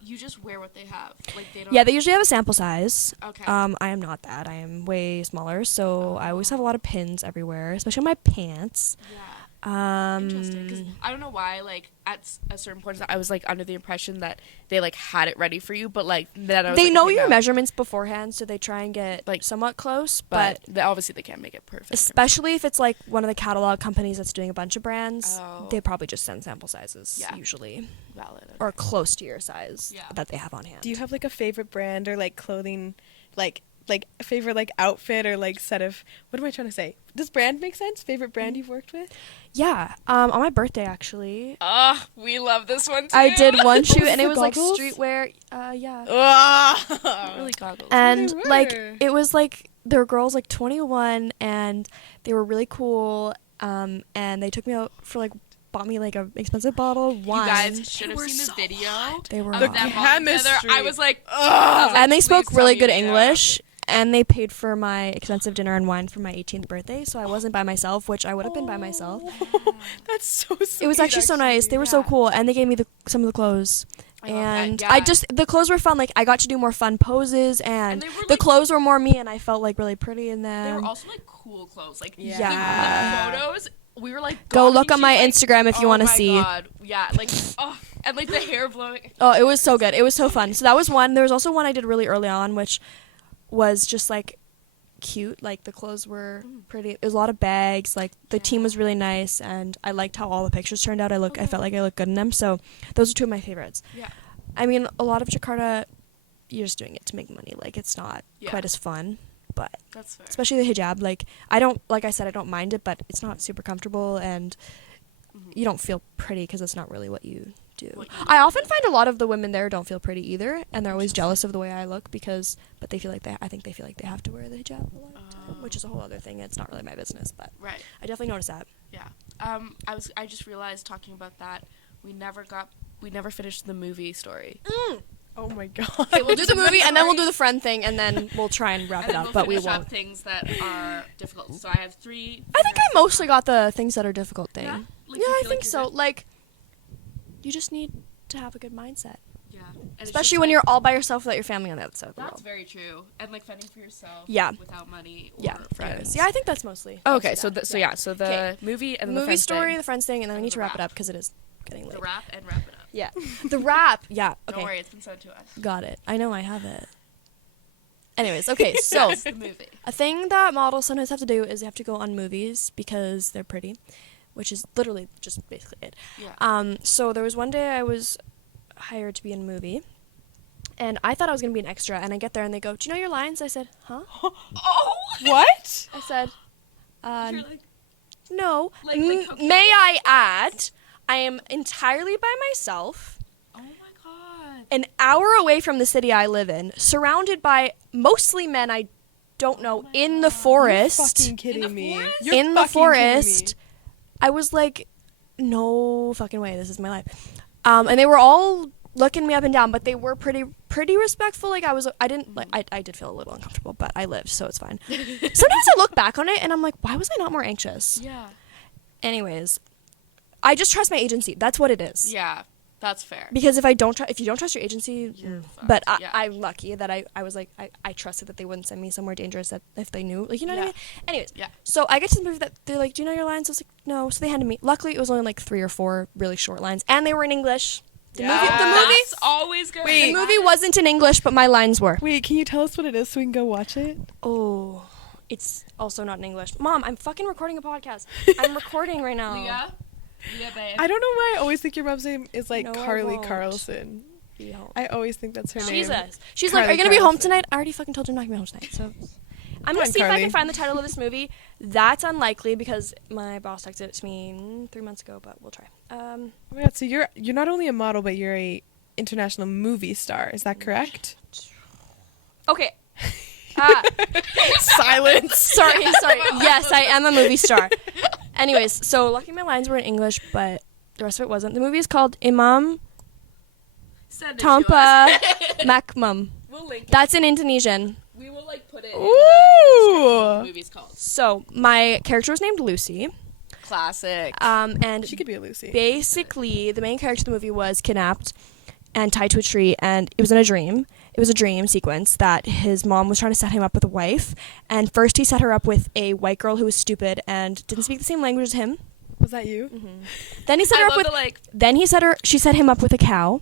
you just wear what they have. Like they don't. Yeah, they usually have a sample size. Okay. I am not that. I am way smaller, so I always have a lot of pins everywhere, especially on my pants. Yeah. Interesting. Because Um, I don't know why. Like at a certain point, I was like under the impression that they like had it ready for you, but like then I was they like, know okay, your no. measurements beforehand, so they try and get Like, somewhat close, but obviously they can't make it perfect. especially if it's like one of the catalog companies that's doing a bunch of brands, Oh. they probably just send sample sizes Yeah. usually, Valid. Okay. or close to your size Yeah. that they have on hand. Do you have like a favorite brand or like clothing, like a favorite like outfit or like set of, what am I trying to say? Does brand make sense? Favorite brand you've worked with? Yeah, on my birthday actually, We love this one too. I did one shoot was and the it was like goggles? streetwear. Yeah. Oh, really goggles. And they like were. it was like there were girls like 21 and they were really cool, and they took me out for like bought me like a expensive bottle of You wine. guys should They have were seen the so video hot. They were of The hot. them all together. chemistry. I was like, And they please spoke tell really me good you made that English, and they paid for my expensive dinner and wine for my 18th birthday, so I wasn't by myself, which I would have been by myself. Oh, that's so sweet. It was actually so nice. They were so yeah. cool, and they gave me some of the clothes. I love that, And yeah. the clothes were fun. Like I got to do more fun poses, and, they were, the like- clothes were more me, and I felt like really pretty in They them. were also like cool clothes. Like Yeah. the photos, we were like Go gawking. look on She's my like, Instagram if you oh want to my see. God. Yeah, like and like the hair blowing. Oh, it was so good. It was so fun. So that was one. There was also one I did really early on, which was just like cute. Like the clothes were pretty. It was a lot of bags. Like the team was really nice, and I liked how all the pictures turned out. I felt like I looked good in them. So those are two of my favorites. Yeah. I mean, a lot of Jakarta, you're just doing it to make money. Like it's not Yeah. quite as fun, but That's fair. especially the hijab. Like I don't, like I said, I don't mind it, but it's not super comfortable, and you don't feel pretty because it's not really what you do. What you I often find a lot of the women there don't feel pretty either, and they're always jealous of the way I look but they feel like I think they feel like they have to wear the hijab a lot of the time, which is a whole other thing. It's not really my business, but Right. I definitely notice that. Yeah. I just realized talking about that, we never finished the movie story. Oh my god. Okay, we'll do the movie, and then we'll do the friend thing, and then we'll try and wrap And it then up, we'll but we finish won't. up things that are difficult. So I have 3. I think I mostly got the things that are difficult thing. Yeah? Yeah, Like, you I feel think like you're so. good? Like, you just need to have a good mindset. Yeah. And it's Especially just, when like, you're all by yourself without your family on the other side of the That's world. very true. And like fending for yourself. Yeah. Without money or Yeah, friends. yeah, I think that's mostly. Okay, mostly that. so the Okay. movie and The then movie friends story, thing. the friends thing, and then we And need the to wrap it wrap. up because it is getting late. The wrap and wrap it up. Yeah, the wrap. Yeah. Okay. Don't worry, it's been sent to us. Got it. I know I have it. Anyways, okay, so That's the movie. a thing that models sometimes have to do is they have to go on movies because they're pretty, which is literally just basically it. Yeah. So there was one day I was hired to be in a movie, and I thought I was gonna be an extra, and I get there and they go, "Do you know your lines?" I said, "Huh?" Oh! What? I said, You're like, "No." Like, okay. May I add, I am entirely by myself, oh my god. an hour away from the city I live in, surrounded by mostly men I don't know in the forest. Fucking kidding the me. forest? You're In the fucking kidding me. forest. I was like, no fucking way, this is my life. And they were all looking me up and down, but they were pretty respectful. Like I did feel a little uncomfortable, but I lived, so it's fine. Sometimes I look back on it and I'm like, why was I not more anxious? Yeah. Anyways, I just trust my agency. That's what it is. Yeah. That's fair. Because if you don't trust your agency, You're but fucked, yeah. I'm lucky that I was like I trusted that they wouldn't send me somewhere dangerous that if they knew, like, you know what I Yeah. mean. Anyways, Yeah. so I get to the movie that they're like, "Do you know your lines?" I was like, "No." So they handed me. Luckily, it was only like 3 or 4 really short lines, and they were in English. The Yeah. movie That's always good. Wait. The movie wasn't in English, but my lines were. Wait, can you tell us what it is so we can go watch it? Oh, it's also not in English. Mom, I'm fucking recording a podcast. I'm recording right now. Leah, babe. I don't know why I always think your mom's name is like No, I Carly won't. Carlson. Be home. I always think that's her name. Jesus. She's like, Carly are you going to be home Carlson. tonight? I already fucking told you I'm not going to be home tonight. So I'm going on, to see if I Carly. can find the title of this movie. That's unlikely because my boss texted it to me 3 months ago, but we'll try. Oh my God, so you're not only a model, but you're a international movie star. Is that correct? Okay. Silence. Sorry. Yes, I am a movie star. Anyways, so lucky my lines were in English, but the rest of it wasn't. The movie is called Imam Send it to Tanpa us. Makmum. We'll link it. That's in Indonesian. We will put it. Ooh. The movie's called. So my character was named Lucy. Classic. And She could be a Lucy. basically the main character of the movie was kidnapped and tied to a tree, and it was in a dream. It was a dream sequence that his mom was trying to set him up with a wife, and first he set her up with a white girl who was stupid and didn't speak the same language as him. Was that you? Then he set her I up love with the, like, then she set him up with a cow.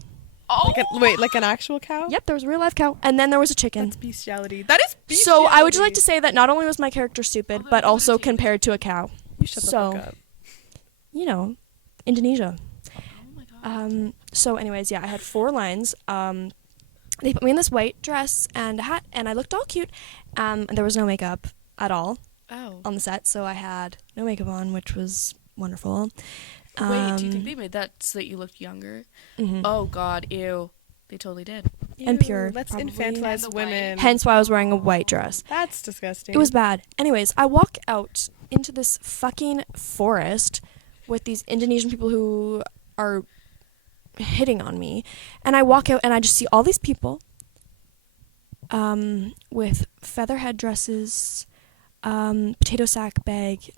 oh, Like an actual cow? Yep, there was a real live cow, and then there was a chicken. That's bestiality. That is bestiality. So I would just like to say that not only was my character stupid, but also compared to a cow. You shut the so- fuck up. You know, Indonesia. oh my god. So anyways, yeah, I had 4 lines. They put me in this white dress and a hat, and I looked all cute. And there was no makeup at all Oh. on the set, so I had no makeup on, which was wonderful. Wait, do you think they made that so that you looked younger? Mhm. Oh god, ew. They totally did. And pure, Let's probably. infantilize And the white. women. Hence why I was wearing a white dress. That's disgusting. It was bad. Anyways, I walk out into this fucking forest with these Indonesian people who are hitting on me, and I walk out and I just see all these people with feather headdresses, potato sack bag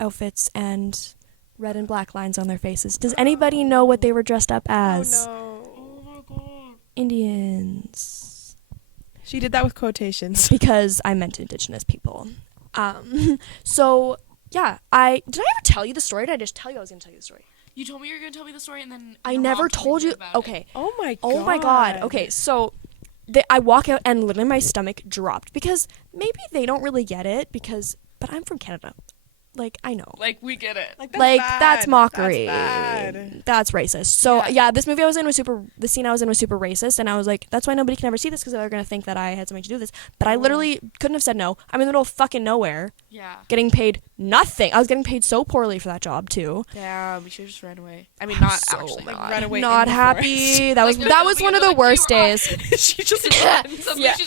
outfits, and red and black lines on their faces. Does anybody know what they were dressed up as? Oh no. Oh my god. Indians. She did that with quotations. Because I meant indigenous people. So yeah, did I ever tell you the story? Or did I just tell you I was going to tell you the story? You told me you were gonna tell me the story, and then I your never mom told me you. about it. Okay. Oh my god. Oh my god. Okay, so I walk out and literally my stomach dropped because maybe they don't really get it but I'm from Canada. Like, I know. Like, we get it. That's Like, bad. that's mockery. That's bad. That's racist. So, Yeah. yeah, this movie I was in was the scene I was in was super racist, and I was like, that's why nobody can ever see this because they're going to think that I had something to do with this. But I literally couldn't have said no. I'm in the middle of fucking nowhere, Yeah. getting paid nothing. I was getting paid so poorly for that job, too. Damn, you should have just ran away. I mean, not So actually. mad. Like, run away Not in the happy. That was Like, that was no, one of the like, worst you were days. she just Suddenly Yeah. she's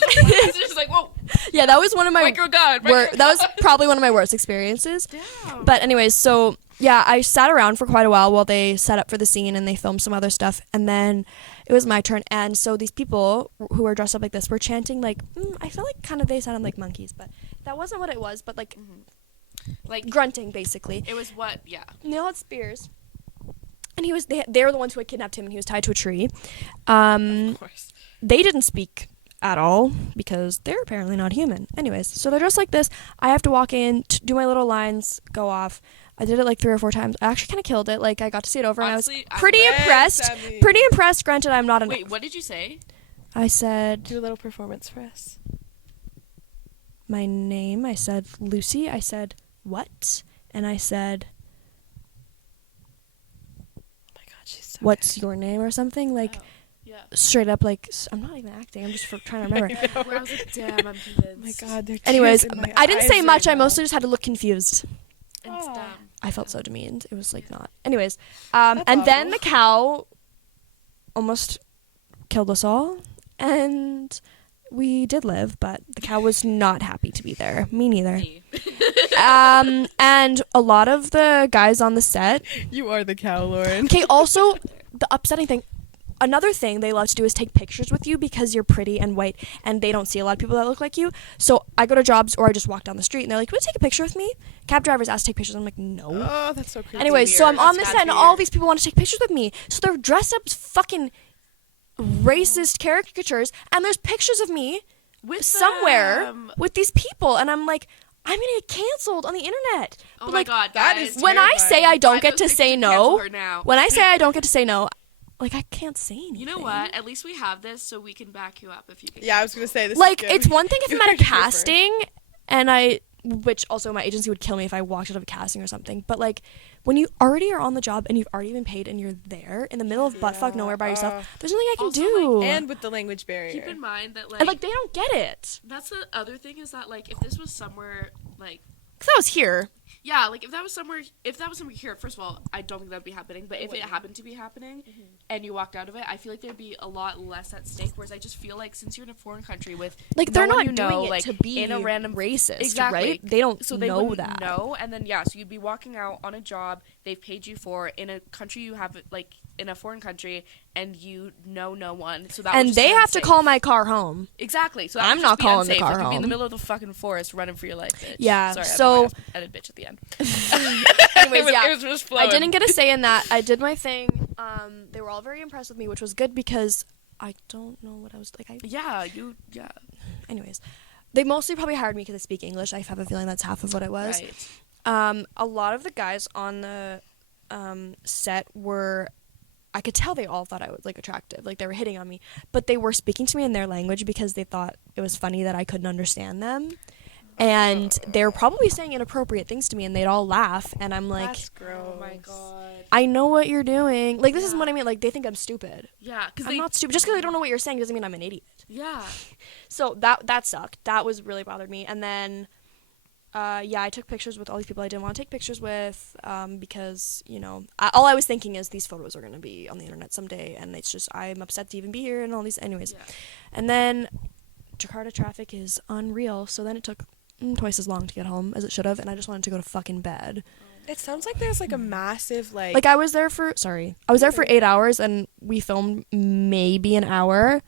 just like, whoa, Yeah, that was one of my micro god. that was probably one of my worst experiences. Damn. But anyways, so yeah, I sat around for quite a while they set up for the scene and they filmed some other stuff, and then it was my turn. And so these people who were dressed up like this were chanting like, I feel like kind of they sounded like monkeys, but that wasn't what it was. But like like, grunting basically. it was what? Yeah. And they all had spears, and they were the ones who had kidnapped him, and he was tied to a tree. Of course. They didn't speak at all because they're apparently not human. Anyways, so they're dressed like this. I have to walk in, do my little lines, go off. I did it like 3 or 4 times. I actually kind of killed it. Like, I got to see it over, Honestly, and I was pretty Yes, impressed. Sammie. Pretty impressed. Granted, I'm not an. Wait, what did you say? I said Do a little performance for us. my name. I said Lucy. I said what? And I said, Oh my god, she's so what's your name or something? Like, Oh, yeah. straight up, like, I'm not even acting. I'm just trying to remember. Where I was like, damn, I'm convinced. Oh my god, they're Anyways, tears in my I didn't say eyes much. right I now. mostly just had to look confused. And Aw. dumb. I felt so demeaned. It was like not. Anyways, That's and then awful. the cow almost killed us all, and we did live, but the cow was not happy to be there. Me neither. Me. And a lot of the guys on the set. You are the cow, Lauren. Okay, also the upsetting thing. Another thing they love to do is take pictures with you because you're pretty and white, and they don't see a lot of people that look like you. So I go to jobs or I just walk down the street, and they're like, "Can we take a picture with me?" Cab drivers ask to take pictures. I'm like, "No." Oh, that's so creepy. Anyways, so I'm weird. on the That's set, and weird. all these people want to take pictures with me. So they're dressed up as fucking racist caricatures, and there's pictures of me With somewhere them. with these people, and I'm like, I'm gonna get canceled on the internet. Oh But my like, god, that guys. is when I say I don't Find get those to pictures say and cancel no, her now. when I say I don't get to say no, like, I can't say anything. You know what? At least we have this so we can back you up if you can. Yeah, I was gonna say this. Like, is good. it's one thing if You I'm at heard a it here first. casting and which also my agency would kill me if I walked out of a casting or something. But like, when you already are on the job and you've already been paid and you're there in the middle of buttfuck nowhere by yourself, there's nothing I can Also, do. And with the language barrier. Keep in mind that And like, they don't get it. that's the other thing is that like if this was somewhere like. Because I was here. Yeah, like if that was somewhere here, first of all, I don't think that'd be happening. But if it happened to be happening, and you walked out of it, I feel like there'd be a lot less at stake. Whereas I just feel like since you're in a foreign country with Like, they're no one not doing know, it like, to be in a random racist, exactly, right? They don't so they know wouldn't that. know, and then so you'd be walking out on a job they've paid you for in a country you have like in a foreign country, and you know no one. So that would And just they be have to unsafe. call my car home. Exactly. So that I'm would not just be calling the unsafe. car Like, you'd be in the home. middle of the fucking forest running for your life, bitch. Yeah, Sorry, so- I have to edit bitch at the end. Anyways, yeah. It was just I flowing. didn't get a say in that. I did my thing. They were all very impressed with me, which was good because I don't know what I was like. Yeah. Anyways, they mostly probably hired me because I speak English. I have a feeling that's half of what it was. Right. A lot of the guys on the set were, I could tell they all thought I was like attractive, like they were hitting on me, but they were speaking to me in their language because they thought it was funny that I couldn't understand them. And they were probably saying inappropriate things to me, and they'd all laugh, and I'm like, That's gross. Oh my god. I know what you're doing. Like, this is what I mean. Like, they think I'm stupid. Yeah, because I'm not stupid. Just because I don't know what you're saying doesn't mean I'm an idiot. Yeah. So that sucked. That was really bothered me. And then, I took pictures with all these people I didn't want to take pictures with because, you know, all I was thinking is these photos are going to be on the internet someday, and it's just, I'm upset to even be here and all these. Anyways. Yeah. And then Jakarta traffic is unreal, so then it took twice as long to get home as it should have, and I just wanted to go to fucking bed. It sounds like there's like a massive Like, I was there for 8 hours, and we filmed maybe an hour,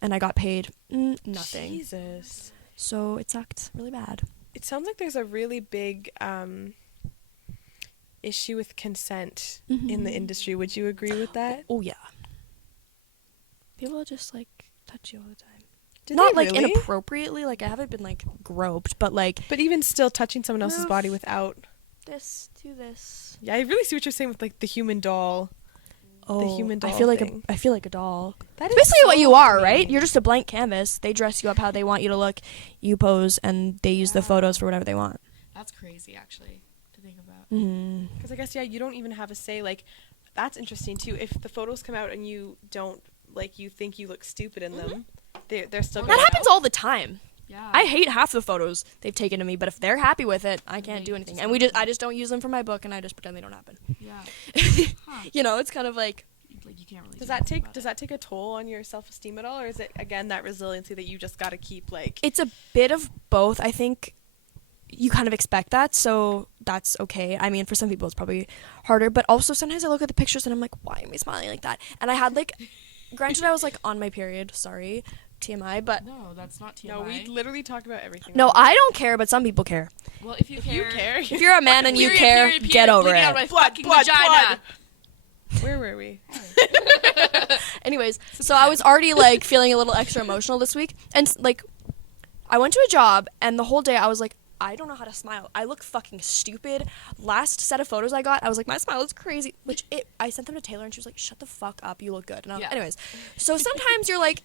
and I got paid nothing. Jesus. So it sucked really bad. It sounds like there's a really big issue with consent in the industry. Would you agree with that? Oh, yeah. People just, like, touch you all the time. Did Not, they like, really? inappropriately. Like, I haven't been, like, groped, but, like, But even still touching someone else's Roof. body without. this to this. Yeah, I really see what you're saying with like the human doll. Oh, human doll I feel thing. I feel like a doll. That It's basically what you are, mean. right? You're just a blank canvas. They dress you up how they want you to look. You pose, and they use the photos for whatever they want. That's crazy, actually, to think about. Mm-hmm. Because I guess, yeah, you don't even have a say. Like, that's interesting, too. If the photos come out and you don't, like, you think you look stupid in them, they're still That going happens all the time. Yeah. I hate half the photos they've taken of me, but if they're happy with it, I can't They do anything. just And I just don't use them for my book, and I just pretend they don't happen. Yeah. Huh. You know, it's kind of like, Like, you can't really Does do that anything take about does that take a toll on your self-esteem at all, or is it again that resiliency that you just got to keep like? it's a bit of both. I think you kind of expect that, so that's okay. I mean, for some people it's probably harder, but also sometimes I look at the pictures and I'm like, why am I smiling like that? And I had like, granted I was like on my period, sorry, TMI, but No, that's not TMI. No, we literally talk about everything. no, right I don't care, but some people care. Well, if you now. care. You care. If you're a man and you Period, care, period, get period, over bleeding it. out my Blood, fucking blood, vagina. blood. Where were we? Anyways, so I was already like feeling a little extra emotional this week, and like I went to a job, and the whole day I was like, I don't know how to smile. I look fucking stupid. Last set of photos I got, I was like, my smile is crazy. I sent them to Taylor, and she was like, shut the fuck up, you look good. And Yeah. anyways, so sometimes you're like,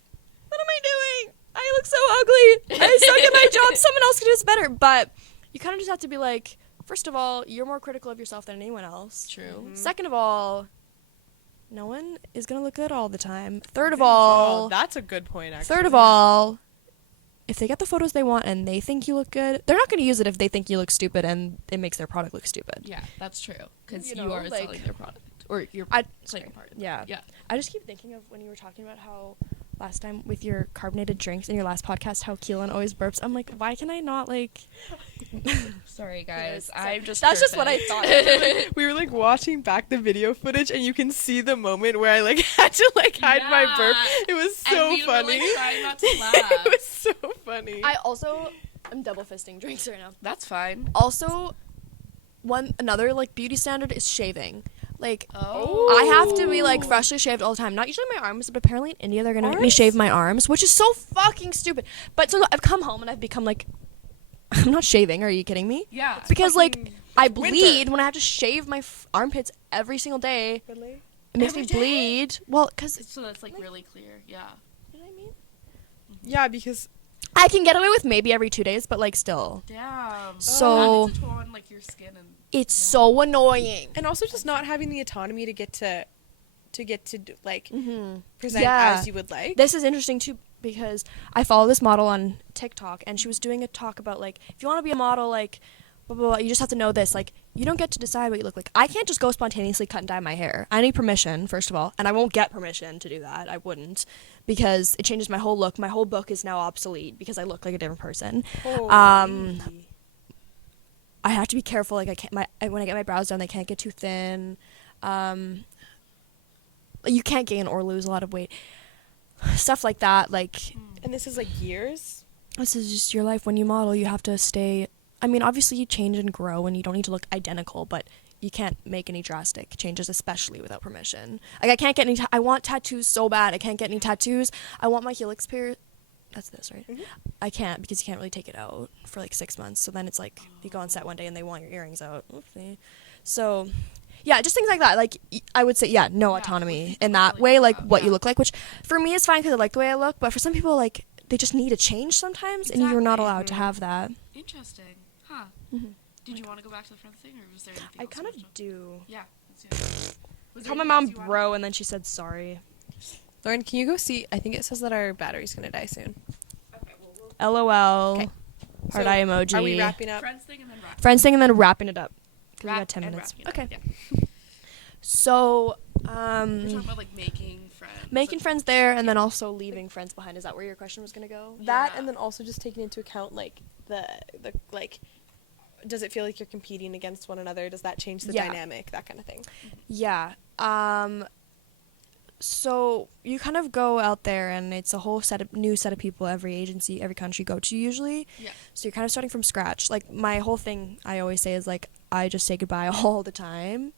what am I doing? I look so ugly. I suck at my job. Someone else can do this better. But you kind of just have to be like, first of all, you're more critical of yourself than anyone else. True. Second of all, no one is gonna look good all the time. Third of Oh, all, that's a good point. Actually. Third of all, if they get the photos they want and they think you look good, they're not going to use it if they think you look stupid and it makes their product look stupid. Yeah, that's true. Because You you, know, are like- selling their product. Or you're playing a part. Yeah. Yeah. I just keep thinking of when you were talking about how last time with your carbonated drinks in your last podcast, how Keelyn always burps. I'm like, why can I not like... Sorry, guys. Anyways, I'm just that's just what I perfect. thought. We were like watching back the video footage, and you can see the moment where I like had to like hide my burp. It was so and we funny. Were, like, trying not to laugh. It was so funny. I'm double fisting drinks right now. That's fine. Also, another like beauty standard is shaving. Like, Oh. I have to be like freshly shaved all the time. Not usually my arms, but apparently in India they're gonna make me Arms? shave my arms, which is so fucking stupid. But so I've come home and I've become like, I'm not shaving. Are you kidding me? Yeah. Because like fucking I winter. bleed when I have to shave my armpits every single day. Really? It makes Every me day? bleed. Well, because So that's like really clear. Yeah. you know what I mean? Yeah, because I can get away with maybe every 2 days, but like still, Damn. So- That takes a toll on like your skin and. it's Yeah. so annoying. and also just not having the autonomy to get to do, like Mm-hmm. present Yeah. as you would like. This is interesting too because I follow this model on TikTok, and she was doing a talk about like if you want to be a model, like blah, blah, blah, you just have to know this. Like you don't get to decide what you look like. I can't just go spontaneously cut and dye my hair. I need permission first of all, and I won't get permission to do that. I wouldn't because it changes my whole look. My whole book is now obsolete because I look like a different person. Holy. I have to be careful. Like when I get my brows done, they can't get too thin. You can't gain or lose a lot of weight. Stuff like that. Like And this is like years. this is just your life. When you model, you have to stay. I mean, obviously you change and grow, and you don't need to look identical, but you can't make any drastic changes, especially without permission. Like I can't get any. I want tattoos so bad. I can't get any tattoos. I want my helix pierced. That's this, right? Mhm. I can't because you can't really take it out for like 6 months. So then it's like you go on set one day and they want your earrings out. Oopsie. So, yeah, just things like that. Like I would say, yeah, no Yeah, autonomy what in people that really way, think like about, what you yeah. look like. Which for me is fine because I like the way I look. But for some people, like they just need a change sometimes, and you're not Exactly. allowed to have that. Interesting. Huh. Mhm. Did you want to go back to the friend thing, or was there anything I else kind you wanted of to- do. Yeah. Let's do it. Was I there called my anything mom else you wanted- bro, and then she said sorry. Lauren, can you go see? I think it says that our battery's gonna die soon. Okay, well, LOL. Okay. Heart So, eye emoji. Are we wrapping up? friends thing and then wrap. Friends thing and then wrapping it up. 'Cause we Wrap got 10 and minutes. wrapping it up, Okay. Yeah. So, We're talking about like making friends. making friends there and then also leaving friends behind. Is that where your question was going to go? That Yeah. and then also just taking into account like the like, does it feel like you're competing against one another? Does that change the Yeah. dynamic? That kind of thing. Yeah. So you kind of go out there and it's a whole new set of people every agency, every country you go to usually. Yeah. So you're kind of starting from scratch. Like my whole thing I always say is like I just say goodbye all the time.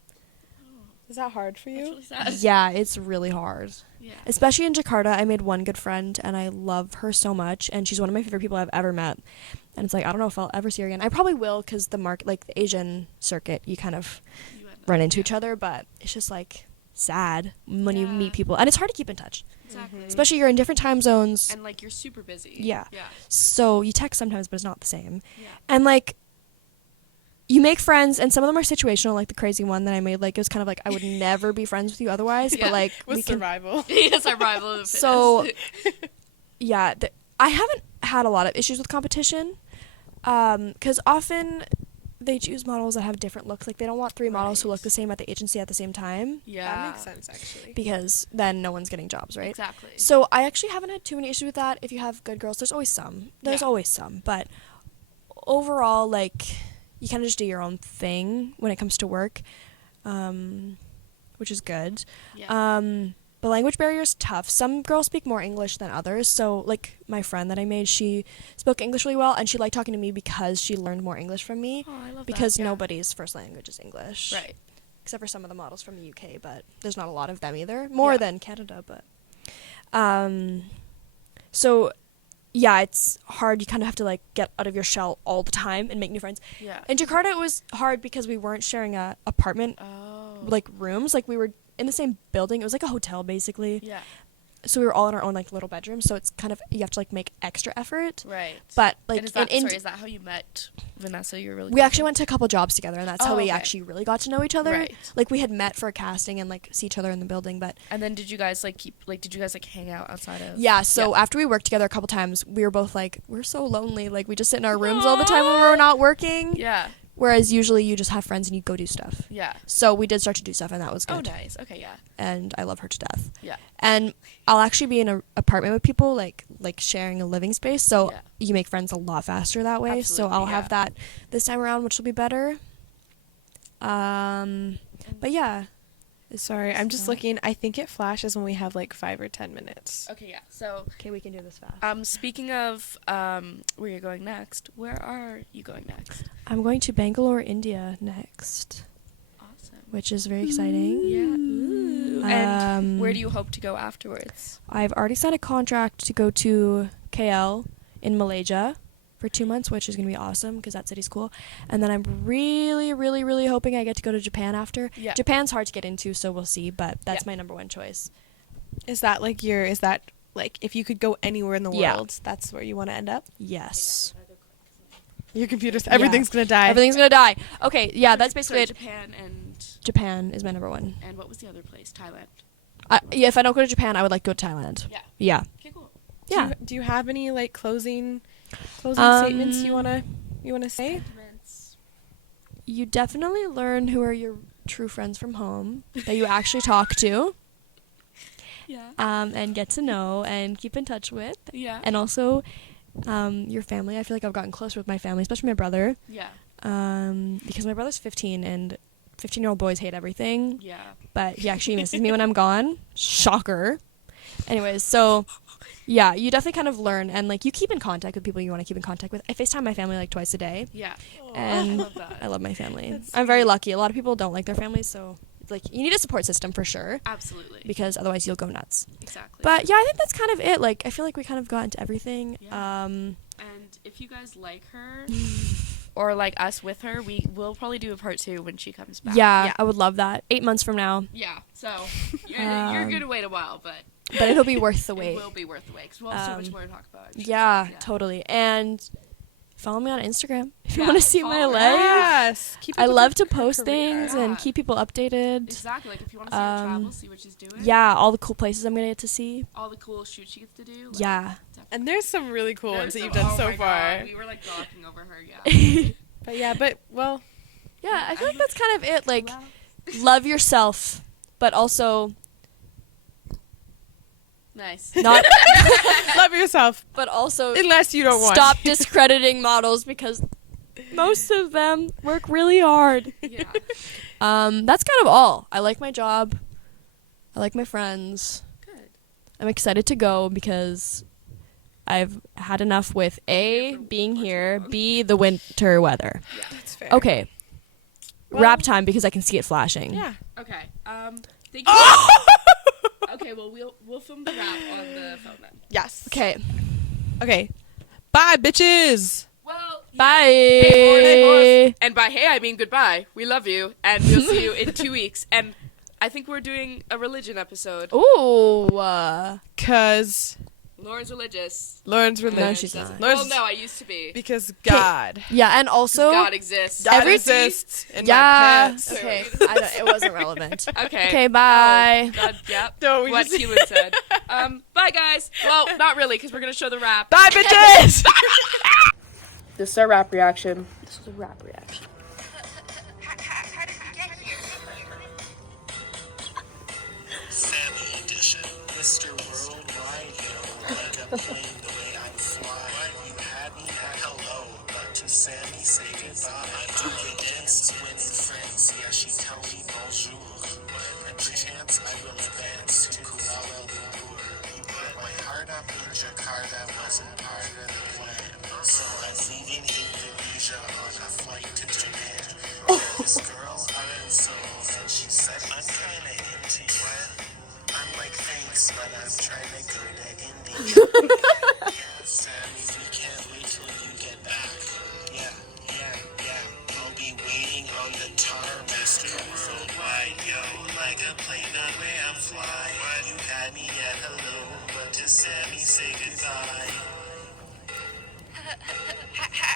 Is that hard for That's you? really sad. Yeah, it's really hard. Yeah. Especially in Jakarta, I made one good friend and I love her so much and she's one of my favorite people I've ever met. And it's like I don't know if I'll ever see her again. I probably will cuz the market like the Asian circuit, you kind of You end up- run into yeah. each other, but it's just like sad when you Yeah. meet people and it's hard to keep in touch. Exactly. Especially you're in different time zones. And like you're super busy. Yeah. Yeah. So you text sometimes but it's not the same. Yeah. And like you make friends and some of them are situational, like the crazy one that I made, like it was kind of like I would never be friends with you otherwise, Yeah. but like With we can survival. Yes, our rival of fitness. So, yeah, I haven't had a lot of issues with competition, because often they choose models that have different looks. Like they don't want three models who look Right. the same at the agency at the same time, yeah. That makes sense actually. because then no one's getting jobs, right? Exactly. So I actually haven't had too many issues with that. If you have good girls, there's always some. There's Yeah. always some, but overall, like you kind of just do your own thing when it comes to work, which is good. Yeah. The language barrier is tough. Some girls speak more English than others. So, like, my friend that I made, she spoke English really well, and she liked talking to me because she learned more English from me. Oh, I love Because that. Yeah. nobody's first language is English. Right. Except for some of the models from the UK, but there's not a lot of them either. More Yeah. than Canada, but... So, yeah, it's hard. You kind of have to, like, get out of your shell all the time and make new friends. Yeah. In Jakarta, it was hard because we weren't sharing a apartment, Oh. like, rooms. Like, we were in the same building. It was like a hotel, basically. Yeah. So we were all in our own like little bedrooms. So it's kind of you have to like make extra effort. Right. But like and is that, in sorry, is that how you met Vanessa? You're really we actually went to a couple jobs together, and that's how Oh, we okay. actually really got to know each other. Right. Like we had met for a casting and like see each other in the building, but And then did you guys like did you guys like hang out outside of? yeah. So after we worked together a couple times, we were both like we're so lonely. Like we just sit in our rooms all the time when we're not working. Yeah. Whereas usually you just have friends and you go do stuff. Yeah. So we did start to do stuff, and that was Oh, good. nice. Okay. Yeah. And I love her to death. Yeah. And I'll actually be in an apartment with people, like sharing a living space. So Yeah. you make friends a lot faster that way. So Absolutely, I'll yeah. have that this time around, which will be better. But yeah. Sorry, I'm just So- looking. I think it flashes when we have like 5 or 10 minutes. Okay. Yeah. So, Okay, we can do this fast. speaking of where you're going next, where are you going next? I'm going to Bangalore, India next, Awesome. which is very exciting. Yeah. Ooh. And where Um, do you hope to go afterwards? I've already signed a contract to go to KL in Malaysia for 2 months, which is going to be awesome because that city's cool. And then I'm really, really, really hoping I get to go to Japan after. Yeah. Japan's hard to get into, so we'll see, but that's my number one choice. Is that like if you could go anywhere in the Yeah. world, that's where you want to end up? Yes. Your computer's, everything's going to die. Everything's going to die. Okay, yeah, that's basically it. Japan Japan is my number one. and what was the other place? Thailand. Yeah, if I don't go to Japan, I would like to go to Thailand. Yeah. Yeah. Okay, cool. Yeah. Do you have any like closing statements you wanna say? You definitely learn who are your true friends from home that you actually talk to. Yeah. And get to know and keep in touch with. Yeah. And also your family. I feel like I've gotten closer with my family, especially my brother. Yeah. Because my brother's 15 and 15-year-old boys hate everything. Yeah. But he actually misses me when I'm gone. Shocker. Anyways, so yeah, you definitely kind of learn and like you keep in contact with people you want to keep in contact with. I FaceTime my family like twice a day. Yeah. And I love that. I love my family. That's I'm very lucky. A lot of people don't like their families, so it's like you need a support system for sure Absolutely. because otherwise you'll go nuts. Exactly. But yeah, I think that's kind of it. Like I feel like we kind of got into everything. Yeah. And if you guys like her or like us with her, we will probably do a part 2 when she comes back. Yeah, I would love that. 8 months from now. Yeah. So you're gonna wait a while, but It'll be worth the wait. it will be worth the wait because we'll have so much more to talk about. Yeah, totally. And follow me on Instagram if you Yeah, want to see my follow her. life. Yes. Keep I up with love to her post career. things and Yeah. keep people updated. Exactly. Like if you want to see her travel, see what she's doing. Yeah, all the cool places I'm gonna get to see. All the cool shoots she gets to do. Like, Yeah. definitely. And there's some really cool ones There's that you've some- done oh so my far. God, we were like gawking over her. Yeah. But well, Yeah, I feel like that's kind of it. Like, love yourself, but also Nice. not. love yourself But also unless you don't want. stop discrediting models because most of them work really hard. Yeah. That's kind of all. I like my job. I like my friends. Good. I'm excited to go because I've had enough with A, being here, B, the winter weather. That's fair. Okay. Well- Wrap time because I can see it flashing. Yeah. Okay. Thank you. Okay. Well, we'll film the wrap on the phone then. Yes. Okay. Okay. Bye, bitches. Well. Bye. Hey, and by hey I mean goodbye. We love you, and we'll see you in 2 weeks. And I think we're doing a religion episode. Ooh. 'Cause Lauren's religious. Lauren's religious. No, she's not. Lauren's Well, no, I used to be. because God. Yeah, and also God exists. God Every- exists in my yeah. pants. Okay. it wasn't relevant. Okay. Okay, bye. Oh, God, yep. No, we what just- Keelyn said. Bye, guys. Well, not really, because we're going to show the wrap. Bye, bitches. This is our wrap reaction. This was a rap reaction. Sammie edition. Mr. Worldwide, end up playing the way I fly. You had me at hello, but to Sammie say goodbye. Do the dance when in France, yeah, she tell me bonjour. And perchance I will advance to Kuala Lumpur. But my heart up in Jakarta wasn't part of the plan. So I'm leaving Indonesia on a flight to Japan. This girl, I'm in Seoul, and she said, I'm kinda into you. I'm like, thanks, but I'm trying to go to India. Yeah, Sammie, we can't wait till you get back. Yeah. I'll be waiting on the tarmac. Mr. Worldwide, yo, like a plane on where I'm flying. You had me at hello, but to Sammie say goodbye.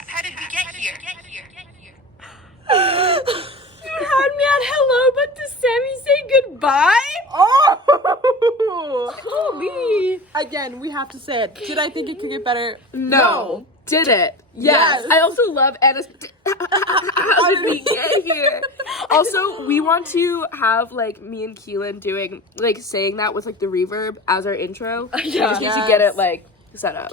How did we get here? You had me at hello, but to Sammie say goodbye? Oh! Holy. Again, we have to say it. Did I think it could get better? No. Did it? Yes. I also love Anna's. How did we get here? Also, we want to have like me and Keelyn doing like saying that with like the reverb as our intro. Yeah. Just need to get it like set up.